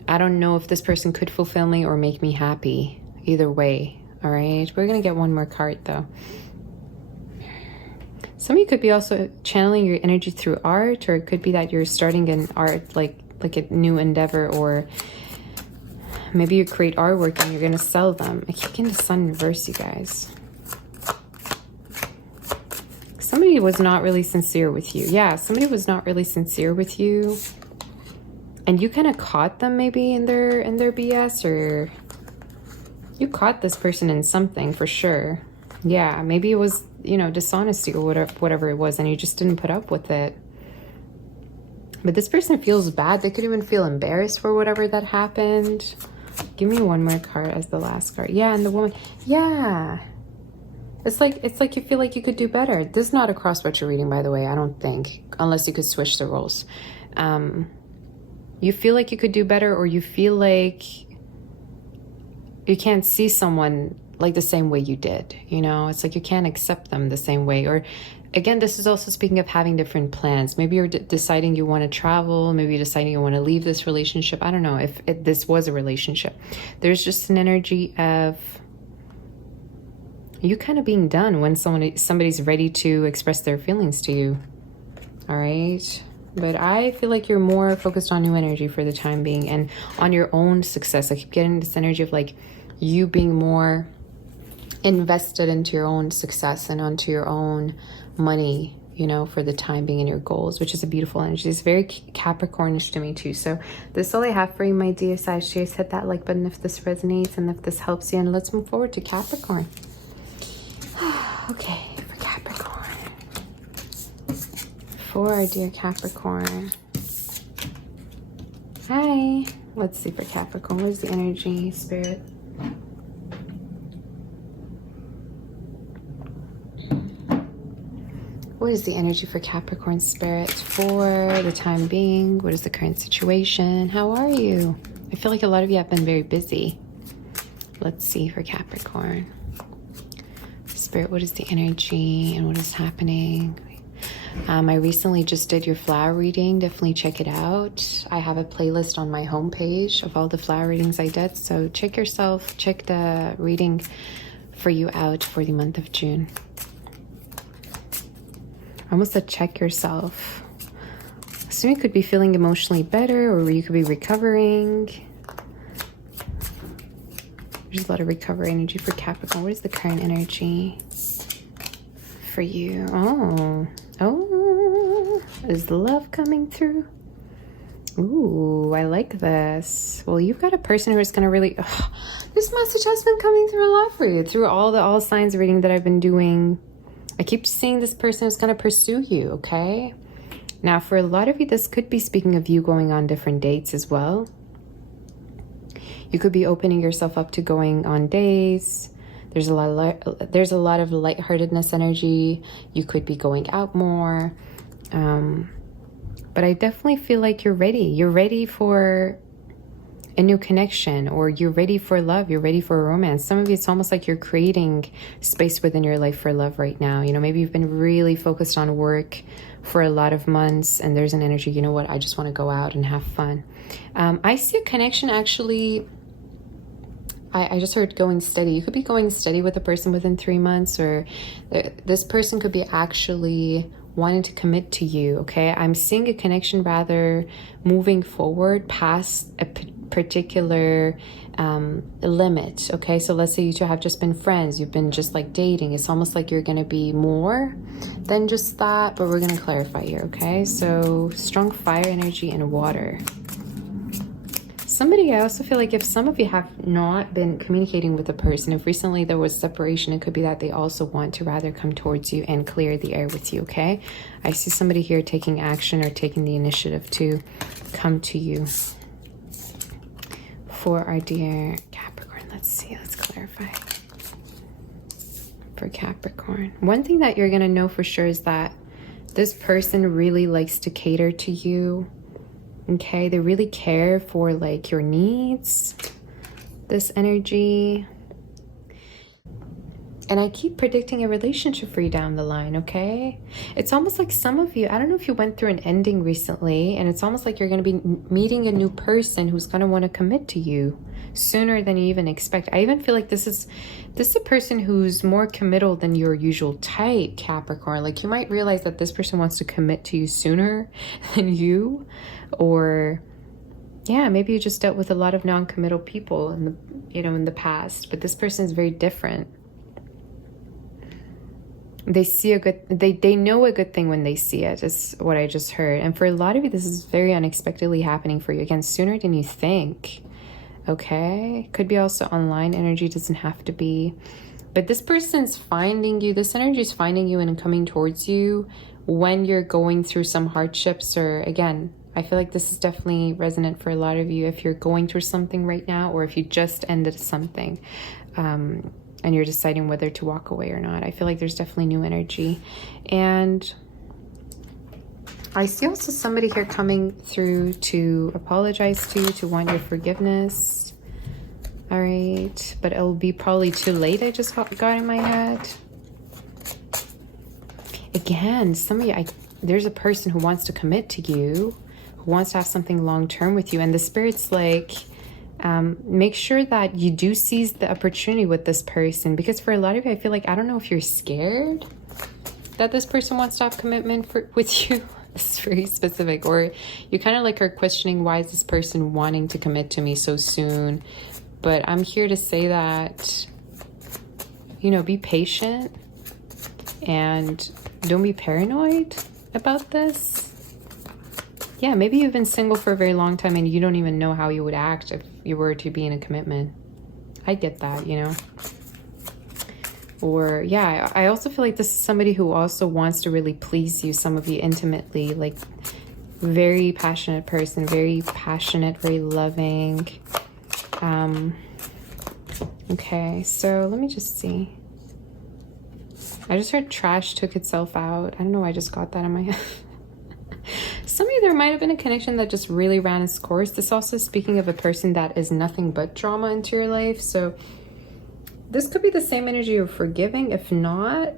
I don't know if this person could fulfill me or make me happy. Either way. All right. We're going to get one more card though. Some of you could be also channeling your energy through art, or it could be that you're starting an art, like a new endeavor, or maybe you create artwork and you're going to sell them. I keep getting the sun in reverse, you guys. Somebody was not really sincere with you. Yeah, somebody was not really sincere with you. And you kind of caught them maybe in their BS, or you caught this person in something for sure. Yeah, maybe it was, you know, dishonesty or whatever it was, and you just didn't put up with it. But this person feels bad. They could even feel embarrassed for whatever that happened. Give me one more card as the last card. Yeah, and the woman. Yeah. It's like you feel like you could do better. This is not a cross watcher reading, by the way, I don't think. Unless you could switch the roles. You feel like you could do better, or you feel like you can't see someone like the same way you did. You know, it's like you can't accept them the same way. Or again, this is also speaking of having different plans. Maybe you're deciding you want to travel. Maybe you're deciding you want to leave this relationship. I don't know if this was a relationship. There's just an energy of you kind of being done when somebody's ready to express their feelings to you. All right. But I feel like you're more focused on new energy for the time being and on your own success. I keep getting this energy of like you being more invested into your own success and onto your own money, you know, for the time being, in your goals, which is a beautiful energy. It's very Capricornish to me too. So this is all I have for you, my dear Sagittarius. Hit that like button if this resonates and if this helps you, and let's move forward to Capricorn. Okay, for Capricorn. For our dear Capricorn. Hi. Let's see for Capricorn. Where's the energy, Spirit? What is the energy for Capricorn, Spirit, for the time being? What is the current situation? How are you? I feel like a lot of you have been very busy. Let's see for Capricorn. Spirit, what is the energy and what is happening? I recently just did your flower reading. Definitely check it out. I have a playlist on my homepage of all the flower readings I did. So check the reading for you out for the month of June. I almost said check yourself. So you could be feeling emotionally better, or you could be recovering. There's a lot of recovery energy for Capricorn. What is the current energy for you? Oh, is love coming through? Ooh, I like this. Well, you've got a person who is going to really... this message has been coming through a lot for you. Through all signs reading that I've been doing, I keep seeing this person is going to pursue you, okay? Now, for a lot of you, this could be speaking of you going on different dates as well. You could be opening yourself up to going on dates. There's a lot of lightheartedness energy. You could be going out more. But I definitely feel like you're ready. You're ready for a new connection, or you're ready for love. You're ready for a romance. Some of you, it's almost like you're creating space within your life for love right now. You know, maybe you've been really focused on work for a lot of months, and there's an energy, you know what, I just want to go out and have fun. I see a connection actually. I just heard going steady. You could be going steady with a person within 3 months, or this person could be actually wanting to commit to you, okay? I'm seeing a connection rather moving forward past a particular limit, okay? So let's say you two have just been friends. You've been just like dating. It's almost like you're going to be more than just that, but we're going to clarify here, okay? So strong fire energy and water. Somebody, I also feel like if some of you have not been communicating with a person, if recently there was separation, it could be that they also want to rather come towards you and clear the air with you, okay? I see somebody here taking action or taking the initiative to come to you. For our dear Capricorn, let's clarify. For Capricorn, one thing that you're going to know for sure is that This person really likes to cater to you. Okay, they really care for like your needs, this energy. And I keep predicting a relationship for you down the line, okay? It's almost like some of you, I don't know if you went through an ending recently, and it's almost like you're going to be meeting a new person who's going to want to commit to you sooner than you even expect. I even feel like this is a person who's more committal than your usual type, Capricorn. Like you might realize that this person wants to commit to you sooner than you, or yeah, maybe you just dealt with a lot of non-committal people in the past, but this person is very different. They see a good, they know a good thing when they see it, is what I just heard. And for a lot of you, this is very unexpectedly happening for you. Again, sooner than you think. Okay? Could be also online energy, doesn't have to be. But this person's finding you, this energy is finding you and coming towards you when you're going through some hardships, or again, I feel like this is definitely resonant for a lot of you if you're going through something right now, or if you just ended something. And you're deciding whether to walk away or not. I feel like there's definitely new energy. And I see also somebody here coming through to apologize to you, to want your forgiveness. All right. But it'll be probably too late, I just got in my head. Again, some of you, there's a person who wants to commit to you, who wants to have something long-term with you. And the Spirit's like, make sure that you do seize the opportunity with this person, because for a lot of you, I feel like, I don't know if you're scared that this person wants to have commitment with you. It's very specific, or you kind of like are questioning, why is this person wanting to commit to me so soon? But I'm here to say that, be patient and don't be paranoid about this. Yeah, maybe you've been single for a very long time and you don't even know how you would act if you were to be in a commitment. I get that, Or, yeah, I also feel like this is somebody who also wants to really please you, some of you intimately, like very passionate person, very passionate, very loving. Okay, so let me just see. I just heard trash took itself out. I don't know why I just got that in my head. Some of you, there might have been a connection that just really ran its course. This also speaking of a person that is nothing but drama into your life. So this could be the same energy you're forgiving. If not,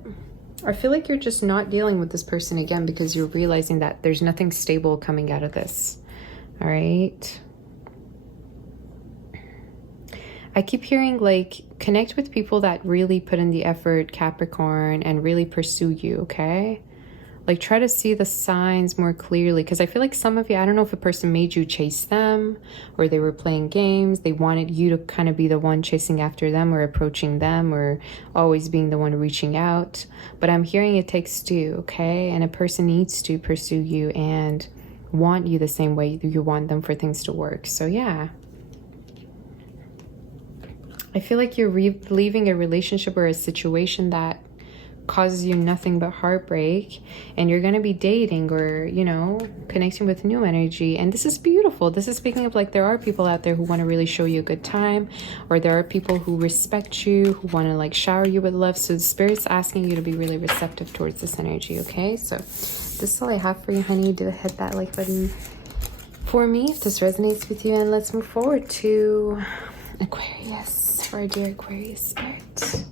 I feel like you're just not dealing with this person again because you're realizing that there's nothing stable coming out of this. All right. I keep hearing like connect with people that really put in the effort, Capricorn, and really pursue you, okay? Like try to see the signs more clearly, because I feel like some of you, I don't know if a person made you chase them or they were playing games. They wanted you to kind of be the one chasing after them or approaching them or always being the one reaching out. But I'm hearing it takes two, okay? And a person needs to pursue you and want you the same way you want them for things to work. So yeah. I feel like you're leaving a relationship or a situation that causes you nothing but heartbreak, and you're going to be dating or, connecting with new energy. And this is beautiful. This is speaking of like there are people out there who want to really show you a good time, or there are people who respect you, who want to like shower you with love. So the Spirit's asking you to be really receptive towards this energy, okay? So this is all I have for you, honey. Do hit that like button for me if this resonates with you, and let's move forward to Aquarius, for our dear Aquarius spirit.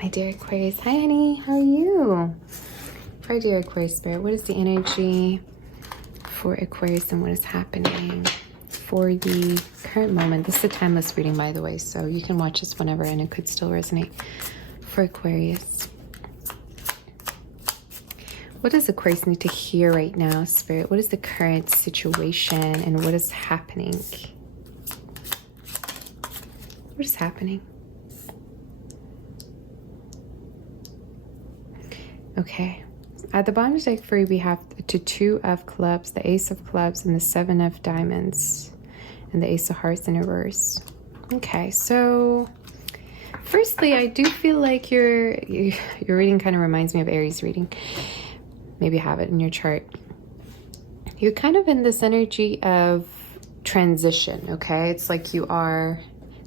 My dear Aquarius, hi honey, how are you? For our dear Aquarius spirit, what is the energy for Aquarius and what is happening for the current moment? This is a timeless reading, by the way, so you can watch this whenever and it could still resonate for Aquarius. What does Aquarius need to hear right now, Spirit? What is the current situation and what is happening? What is happening? Okay. At the bottom of the deck for you, we have the Two of Clubs, the Ace of Clubs, and the Seven of Diamonds, and the Ace of Hearts in reverse. Okay, so firstly, I do feel like your reading kind of reminds me of Aries reading. Maybe have it in your chart. You're kind of in this energy of transition, okay? It's like you are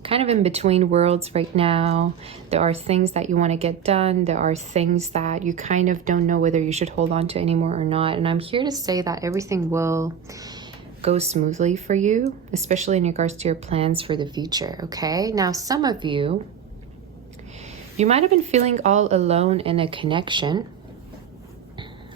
kind of in between worlds right now. There are things that you want to get done. There are things that you kind of don't know whether you should hold on to anymore or not. And I'm here to say that everything will go smoothly for you, especially in regards to your plans for the future, okay? Now, some of you might have been feeling all alone in a connection.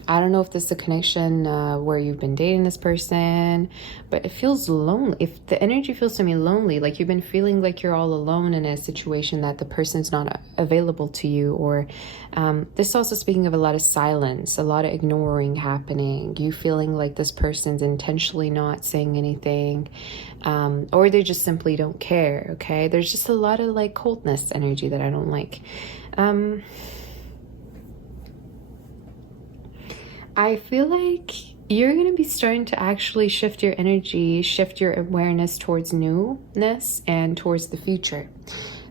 I don't know if this is a connection where you've been dating this person, but it feels lonely. If the energy feels to me lonely, like you've been feeling like you're all alone in a situation that the person's not available to you, or this is also speaking of a lot of silence, a lot of ignoring happening, you feeling like this person's intentionally not saying anything, or they just simply don't care, okay? There's just a lot of like coldness energy that I don't like. I feel like you're going to be starting to actually shift your energy, shift your awareness towards newness and towards the future.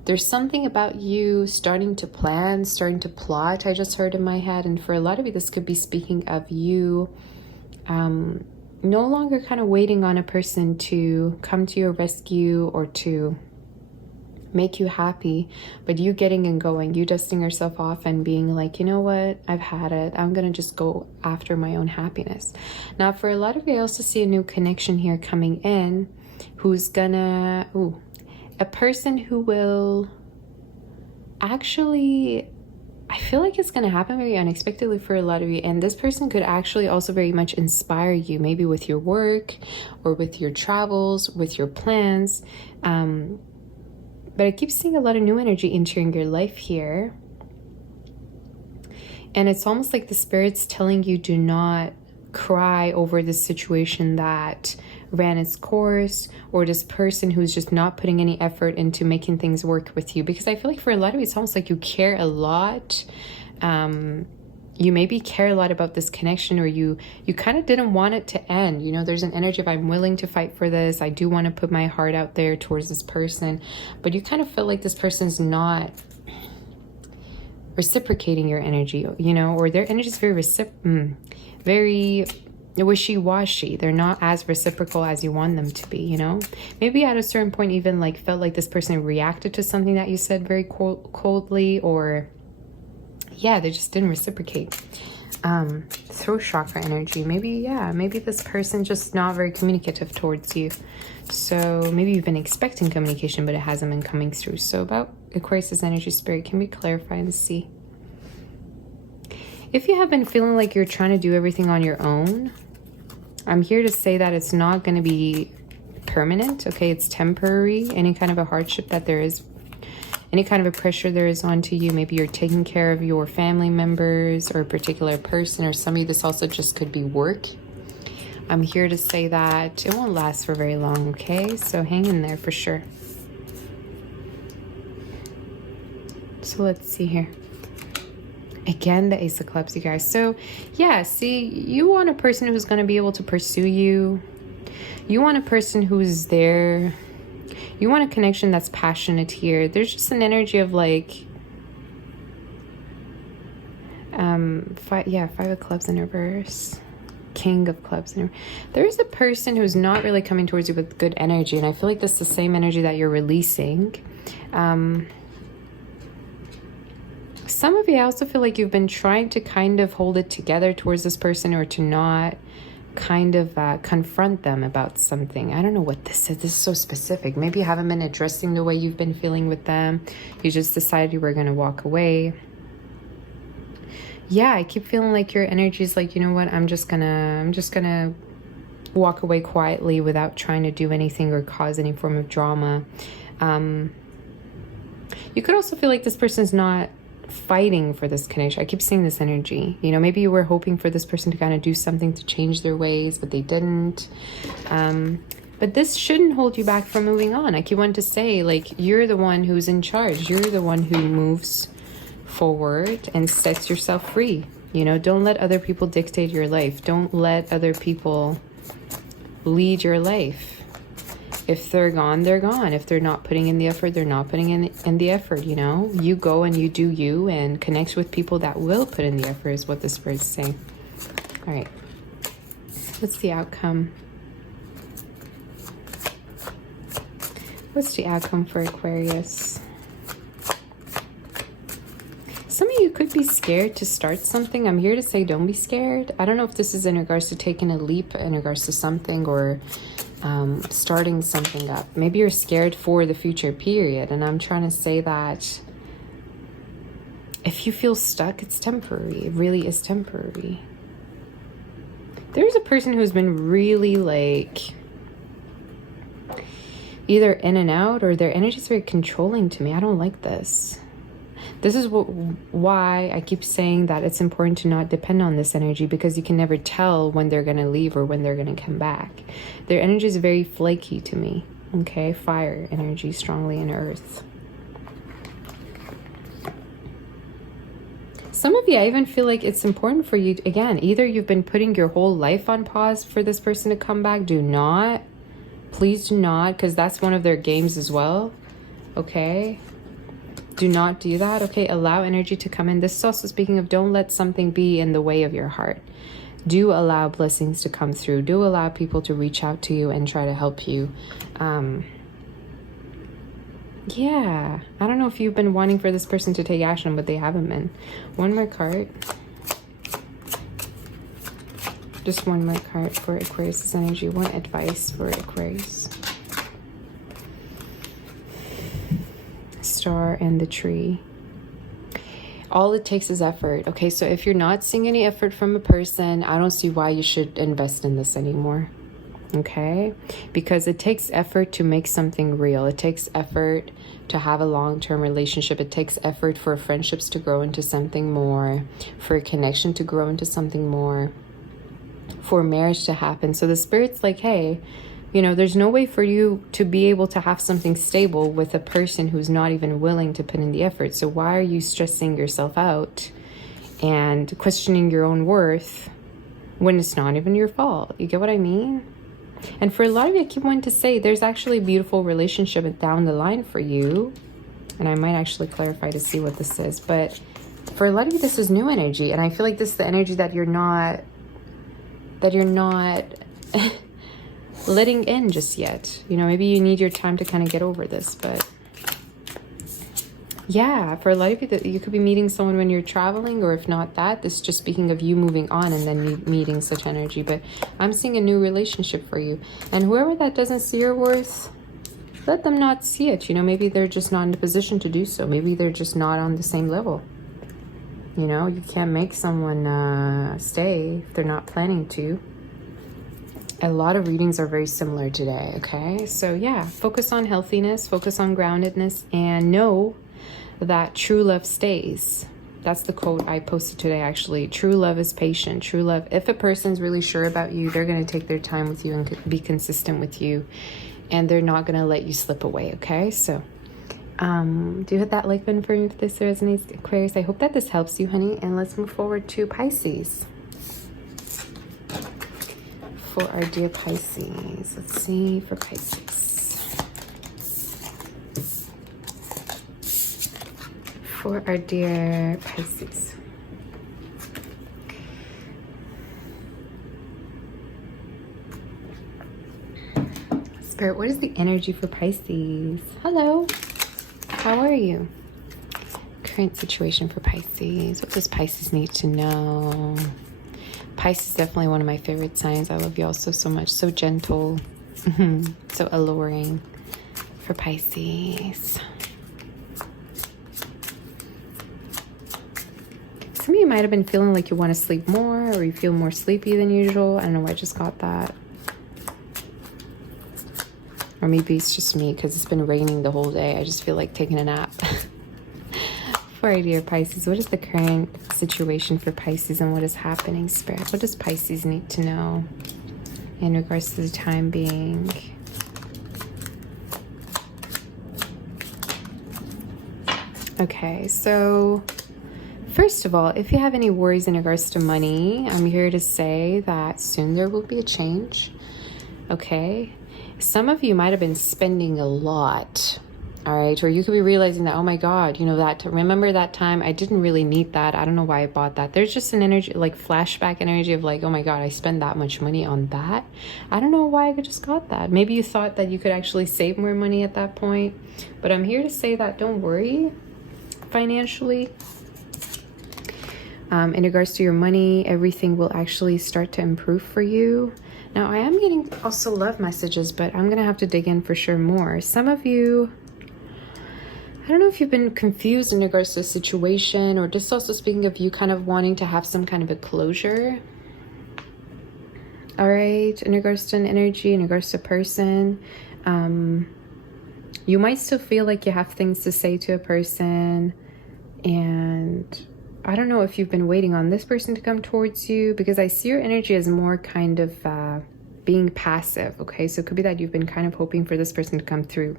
There's something about you starting to plan, starting to plot, I just heard in my head. And for a lot of you, this could be speaking of you no longer kind of waiting on a person to come to your rescue or to make you happy, but you getting and going, you dusting yourself off and being like, you know what, I've had it, I'm gonna just go after my own happiness. Now, for a lot of you, I also see a new connection here coming in, who's gonna, a person who will actually, I feel like it's gonna happen very unexpectedly for a lot of you, and this person could actually also very much inspire you, maybe with your work or with your travels, with your plans. But I keep seeing a lot of new energy entering your life here. And it's almost like the spirit's telling you, do not cry over this situation that ran its course, or this person who's just not putting any effort into making things work with you. Because I feel like for a lot of you, it's almost like you care a lot. You maybe care a lot about this connection, or you kind of didn't want it to end. You know, there's an energy of, I'm willing to fight for this. I do want to put my heart out there towards this person. But you kind of feel like this person's not reciprocating your energy, you know, or their energy is very wishy-washy. They're not as reciprocal as you want them to be, you know. Maybe at a certain point even like felt like this person reacted to something that you said very coldly, or yeah, they just didn't reciprocate. Throat chakra energy. Maybe this person just not very communicative towards you. So maybe you've been expecting communication, but it hasn't been coming through. So about Aquarius' energy, spirit, can we clarify and see? If you have been feeling like you're trying to do everything on your own, I'm here to say that it's not going to be permanent, okay? It's temporary. Any kind of a hardship that there is, any kind of a pressure there is onto you, maybe you're taking care of your family members or a particular person, or some of you, this also just could be work. I'm here to say that it won't last for very long, okay? So hang in there for sure. So let's see here. Again, the Ace of Clubs, you guys. So yeah, see, you want a person who's going to be able to pursue you. You want a person who's there. You want a connection that's passionate here. There's just an energy of like, Five of Clubs in reverse, King of Clubs in reverse. There's a person who's not really coming towards you with good energy, and I feel like that's the same energy that you're releasing. Some of you, I also feel like you've been trying to kind of hold it together towards this person, or to not kind of confront them about something. I don't know what this is. This is so specific. Maybe you haven't been addressing the way you've been feeling with them. You just decided you were going to walk away. Yeah, I keep feeling like your energy is like, you know what, I'm just gonna walk away quietly without trying to do anything or cause any form of drama. You could also feel like this person's not fighting for this connection. I keep seeing this energy. You know, maybe you were hoping for this person to kind of do something to change their ways, but they didn't. But this shouldn't hold you back from moving on. I keep wanting to say, like, you're the one who's in charge. You're the one who moves forward and sets yourself free. You know, don't let other people dictate your life. Don't let other people lead your life. If they're gone, they're gone. If they're not putting in the effort, they're not putting in the effort, you know. You go and you do you, and connect with people that will put in the effort is what the Spirit's saying. All right. What's the outcome? What's the outcome for Aquarius? Some of you could be scared to start something. I'm here to say don't be scared. I don't know if this is in regards to taking a leap in regards to something, or starting something up. Maybe you're scared for the future period, and I'm trying to say that if you feel stuck, it's temporary. It really is temporary. There's a person who's been really like either in and out, or their energy is very controlling to me. I don't like this. This is why I keep saying that it's important to not depend on this energy, because you can never tell when they're going to leave or when they're going to come back. Their energy is very flaky to me. Okay, fire energy strongly in earth. Some of you, I even feel like it's important for you, again, either you've been putting your whole life on pause for this person to come back. Do not, please do not, because that's one of their games as well. Okay, do not do that. Okay, allow energy to come in. This is also speaking of don't let something be in the way of your heart. Do allow blessings to come through. Do allow people to reach out to you and try to help you. Yeah, I don't know if you've been wanting for this person to take action, but they haven't been. One more card. Just one more card for Aquarius' energy. One advice for Aquarius. Star and the tree. All it takes is effort. Okay, so if you're not seeing any effort from a person, I don't see why you should invest in this anymore. Okay, because it takes effort to make something real. It takes effort to have a long-term relationship. It takes effort for friendships to grow into something more, for a connection to grow into something more, for marriage to happen. So the spirit's like, hey, you know, there's no way for you to be able to have something stable with a person who's not even willing to put in the effort. So why are you stressing yourself out and questioning your own worth when it's not even your fault? You get what I mean? And for a lot of you, I keep wanting to say there's actually a beautiful relationship down the line for you. And I might actually clarify to see what this is. But for a lot of you, this is new energy. And I feel like this is the energy that you're not letting in just yet. You know, maybe you need your time to kind of get over this. But yeah, for a lot of you, you could be meeting someone when you're traveling, or if not that, this is just speaking of you moving on and then meeting such energy. But I'm seeing a new relationship for you. And whoever that doesn't see your worth, let them not see it. You know, maybe they're just not in the position to do so. Maybe they're just not on the same level. You know, you can't make someone stay if they're not planning to. A lot of readings are very similar today, okay? So yeah, focus on healthiness, focus on groundedness, and know that true love stays. That's the quote I posted today, actually. True love is patient. True love, if a person's really sure about you, they're going to take their time with you and be consistent with you, and they're not going to let you slip away, okay? So do hit that like button for me if this resonates, Aquarius. I hope that this helps you, honey. And let's move forward to Pisces. For our dear Pisces. Let's see for Pisces. For our dear Pisces. Spirit, what is the energy for Pisces? Hello. How are you? Current situation for Pisces. What does Pisces need to know? Pisces is definitely one of my favorite signs. I love y'all so much. So gentle. So alluring for Pisces. Some of you might have been feeling like you want to sleep more, or you feel more sleepy than usual. I don't know why I just got that. Or maybe it's just me because it's been raining the whole day. I just feel like taking a nap. For our dear Pisces, what is the current situation for Pisces and what is happening, Spirit? What does Pisces need to know in regards to the time being? Okay, so first of all, if you have any worries in regards to money, I'm here to say that soon there will be a change. Okay, some of you might have been spending a lot All right, or you could be realizing that, oh my God, you know, remember that time I didn't really need that. I don't know why I bought that. There's just an energy, like flashback energy of like, oh my God, I spent that much money on that. I don't know why I just got that. Maybe you thought that you could actually save more money at that point. But I'm here to say that don't worry financially. In regards to your money, everything will actually start to improve for you. Now, I am getting also love messages, but I'm going to have to dig in for sure more. Some of you, I don't know if you've been confused in regards to a situation, or just also speaking of you kind of wanting to have some kind of a closure. All right, in regards to an energy, in regards to a person, you might still feel like you have things to say to a person, and I don't know if you've been waiting on this person to come towards you, because I see your energy as more kind of being passive, okay? So it could be that you've been kind of hoping for this person to come through.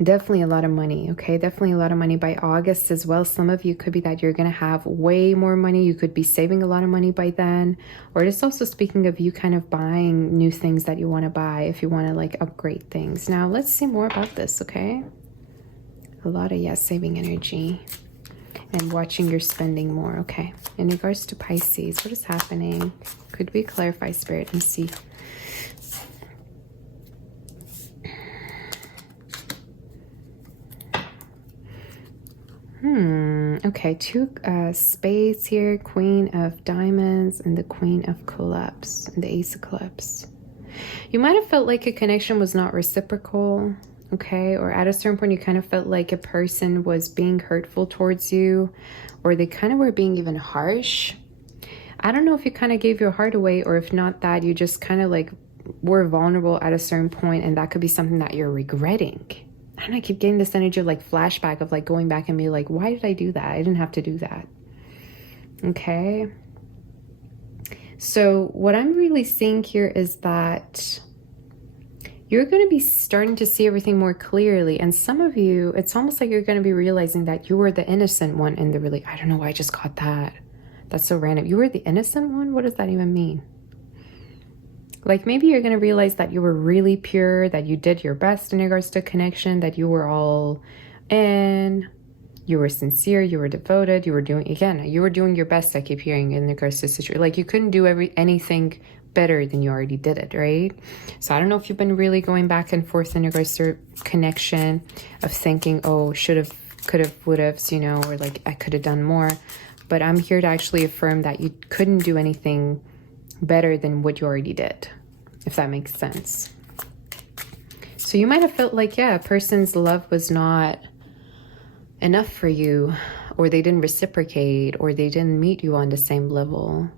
Definitely a lot of money, okay? Definitely a lot of money by August as well. Some of you could be that you're going to have way more money. You could be saving a lot of money by then. Or it's also speaking of you kind of buying new things that you want to buy if you want to like upgrade things. Now, let's see more about this, okay? A lot of, yes, saving energy and watching your spending more, okay? In regards to Pisces, what is happening? Could we clarify, Spirit, and see? Okay, two spades here, Queen of Diamonds and the Queen of Clubs and the Ace of Clubs. You might have felt like a connection was not reciprocal, okay? Or at a certain point, you kind of felt like a person was being hurtful towards you, or they kind of were being even harsh. I don't know if you kind of gave your heart away, or if not that, you just kind of like were vulnerable at a certain point, and that could be something that you're regretting. And I keep getting this energy of like flashback of like going back and be like, why did I do that? I didn't have to do that. Okay. So what I'm really seeing here is that you're going to be starting to see everything more clearly. And some of you, it's almost like you're going to be realizing that you were the innocent one in the really, I don't know why I just got that. That's so random. You were the innocent one? What does that even mean? Like maybe you're going to realize that you were really pure, that you did your best in regards to connection, that you were all in, you were sincere, you were devoted, you were doing your best. I keep hearing in regards to situation. Like you couldn't do anything better than you already did it, right? So I don't know if you've been really going back and forth in regards to connection of thinking, oh, should have, could have, would have, you know, or like I could have done more. But I'm here to actually affirm that you couldn't do anything better than what you already did, if that makes sense. So you might have felt like, yeah, a person's love was not enough for you, or they didn't reciprocate, or they didn't meet you on the same level.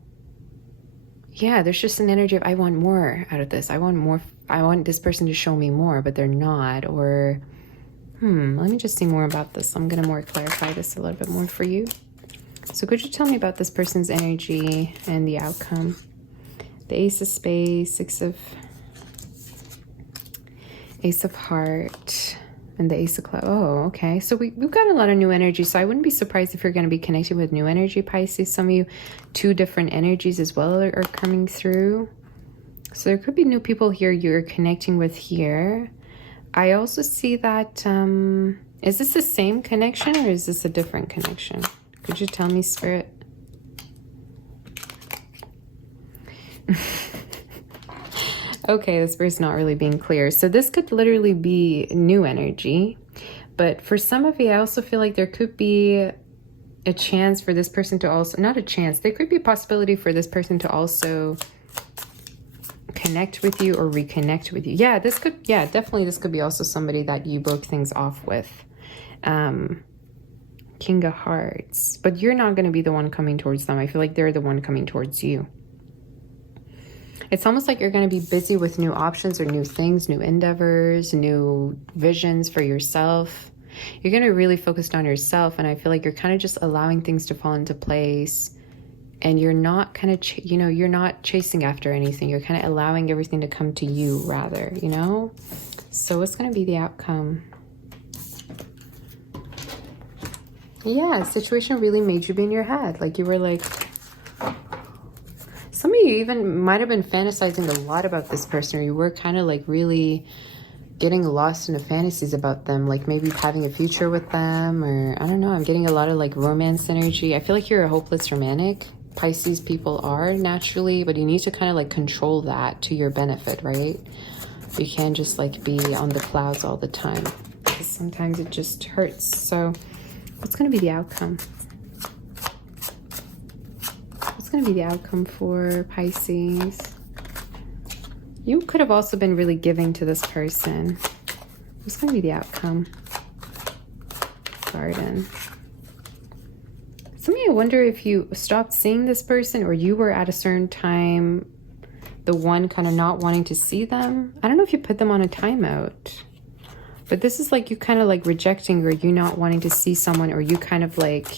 Yeah, there's just an energy of, I want more out of this. I want more. I want this person to show me more, but they're not. Or, let me just see more about this. I'm going to more clarify this a little bit more for you. So could you tell me about this person's energy and the outcome? The Ace of Spades, Ace of Heart, and the Ace of Clubs. Oh, okay. So we've got a lot of new energy. So I wouldn't be surprised if you're going to be connecting with new energy, Pisces. Some of you, two different energies as well are coming through. So there could be new people here you're connecting with here. I also see that, is this the same connection or is this a different connection? Could you tell me, Spirit? Okay, this bird's not really being clear. So this could literally be new energy. But for some of you, I also feel like there could be a chance for this person to also, not a chance, there could be a possibility for this person to also connect with you or reconnect with you. Yeah, definitely this could be also somebody that you broke things off with. King of Hearts. But you're not going to be the one coming towards them. I feel like they're the one coming towards you. It's almost like you're going to be busy with new options or new things, new endeavors, new visions for yourself. You're going to really focus on yourself, and I feel like you're kind of just allowing things to fall into place, and you're not kind of, you're not chasing after anything. You're kind of allowing everything to come to you rather, you know? So what's going to be the outcome? Yeah, situation really made you be in your head. Like you were like, some of you even might have been fantasizing a lot about this person, or you were kind of like really getting lost in the fantasies about them, like maybe having a future with them, or I don't know, I'm getting a lot of like romance energy. I feel like you're a hopeless romantic. Pisces people are naturally, but you need to kind of like control that to your benefit, right? You can't just like be on the clouds all the time, because sometimes it just hurts. So what's going to be the outcome? What's going to be the outcome for Pisces? You could have also been really giving to this person. What's going to be the outcome? Garden. Some of you wonder if you stopped seeing this person, or you were at a certain time the one kind of not wanting to see them. I don't know if you put them on a timeout, but this is like you kind of like rejecting, or you not wanting to see someone, or you kind of like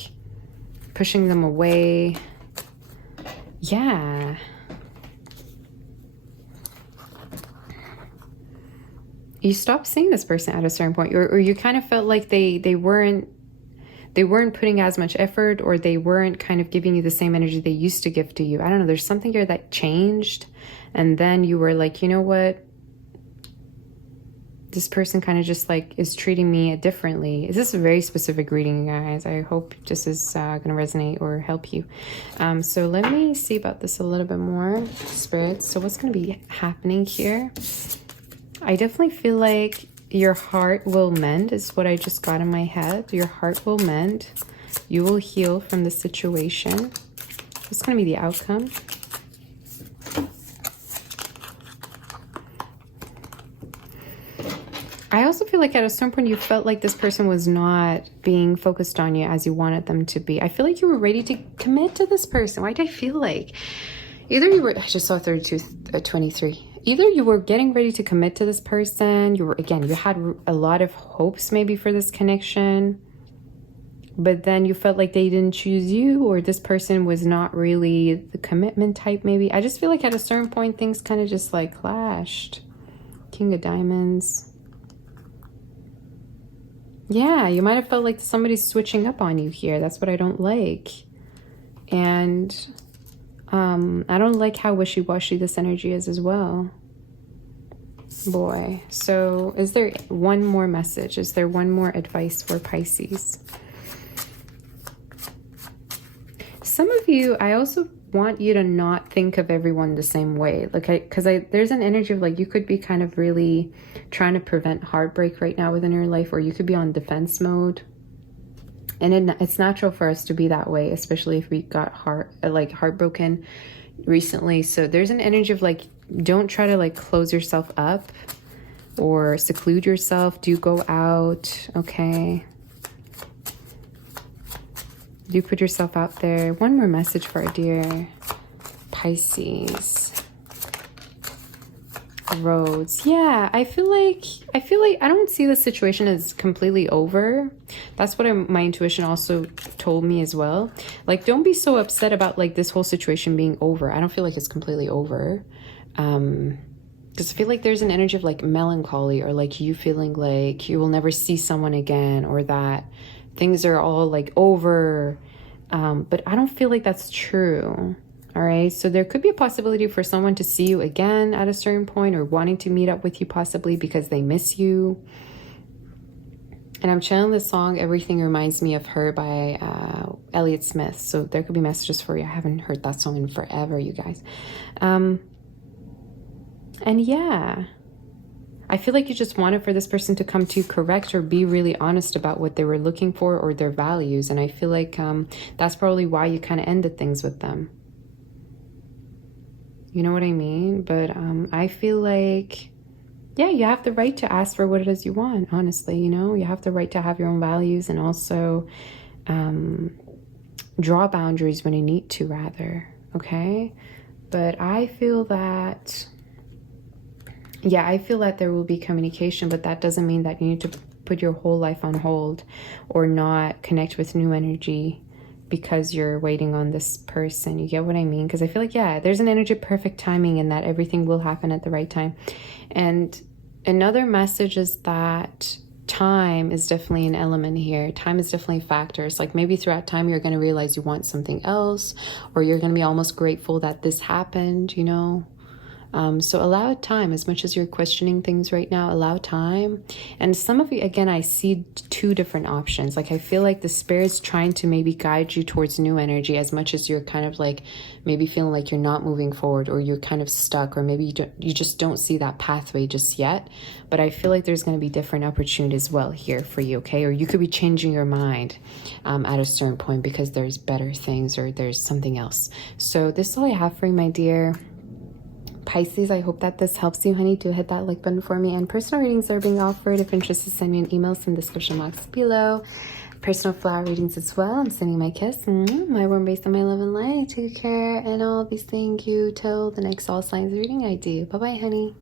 pushing them away. Yeah. You stopped seeing this person at a certain point, or you kind of felt like they weren't putting as much effort, or they weren't kind of giving you the same energy they used to give to you. I don't know. There's something here that changed. And then you were like, you know what? This person kind of just like is treating me differently. This is a very specific reading, guys. I hope this is going to resonate or help you. So let me see about this a little bit more, Spirit. So what's going to be happening here? I definitely feel like your heart will mend is what I just got in my head. Your heart will mend. You will heal from the situation. What's going to be the outcome? I also feel like at a certain point you felt like this person was not being focused on you as you wanted them to be. I feel like you were ready to commit to this person. Why did I feel like? Either you were, I just saw 23. Either you were getting ready to commit to this person. You were, again, you had a lot of hopes maybe for this connection, but then you felt like they didn't choose you, or this person was not really the commitment type maybe. I just feel like at a certain point things kind of just like clashed. King of Diamonds. Yeah, you might have felt like somebody's switching up on you here. That's what I don't like. And I don't like how wishy-washy this energy is as well. Boy. So is there one more message? Is there one more advice for Pisces? Some of you, I also want you to not think of everyone the same way. Like, because there's an energy of like, you could be kind of really trying to prevent heartbreak right now within your life, or you could be on defense mode. And it's natural for us to be that way, especially if we got heartbroken recently. So there's an energy of like, don't try to like close yourself up or seclude yourself. Do go out, okay? Do put yourself out there. One more message for our dear Pisces. Roads. Yeah, I feel like I don't see the situation as completely over. That's what my intuition also told me as well. Like, don't be so upset about like this whole situation being over. I don't feel like it's completely over. Because I feel like there's an energy of like melancholy, or like you feeling like you will never see someone again, or that things are all like over. But I don't feel like that's true. All right, so there could be a possibility for someone to see you again at a certain point, or wanting to meet up with you possibly because they miss you. And I'm channeling this song, Everything Reminds Me of Her by Elliott Smith. So there could be messages for you. I haven't heard that song in forever, you guys. And yeah, I feel like you just wanted for this person to come to you correct, or be really honest about what they were looking for, or their values. And I feel like that's probably why you kind of ended things with them. You know what I mean? But I feel like, yeah, you have the right to ask for what it is you want, honestly. You know, you have the right to have your own values, and also draw boundaries when you need to, rather. Okay? But I feel that, yeah, I feel that there will be communication, but that doesn't mean that you need to put your whole life on hold or not connect with new energy because you're waiting on this person. You get what I mean? Because I feel like, yeah, there's an energy of perfect timing, and that everything will happen at the right time. And another message is that time is definitely an element here. Time is definitely a factor. It's like maybe throughout time you're going to realize you want something else, or you're going to be almost grateful that this happened, you know? So allow time. As much as you're questioning things right now, allow time. And some of you, again, I see two different options. Like I feel like the spirit's trying to maybe guide you towards new energy, as much as you're kind of like maybe feeling like you're not moving forward, or you're kind of stuck, or maybe you just don't see that pathway just yet. But I feel like there's going to be different opportunities as well here for you, okay? Or you could be changing your mind at a certain point because there's better things, or there's something else. So this is all I have for you, my dear Pisces. I hope that this helps you, honey. Do hit that like button for me. And personal readings are being offered. If interested, send me an email in the description box below. Personal flower readings as well. I'm sending my kiss, my warm base, and my love and light. Take care, and I'll be seeing you till the next all signs reading I do. Bye bye, honey.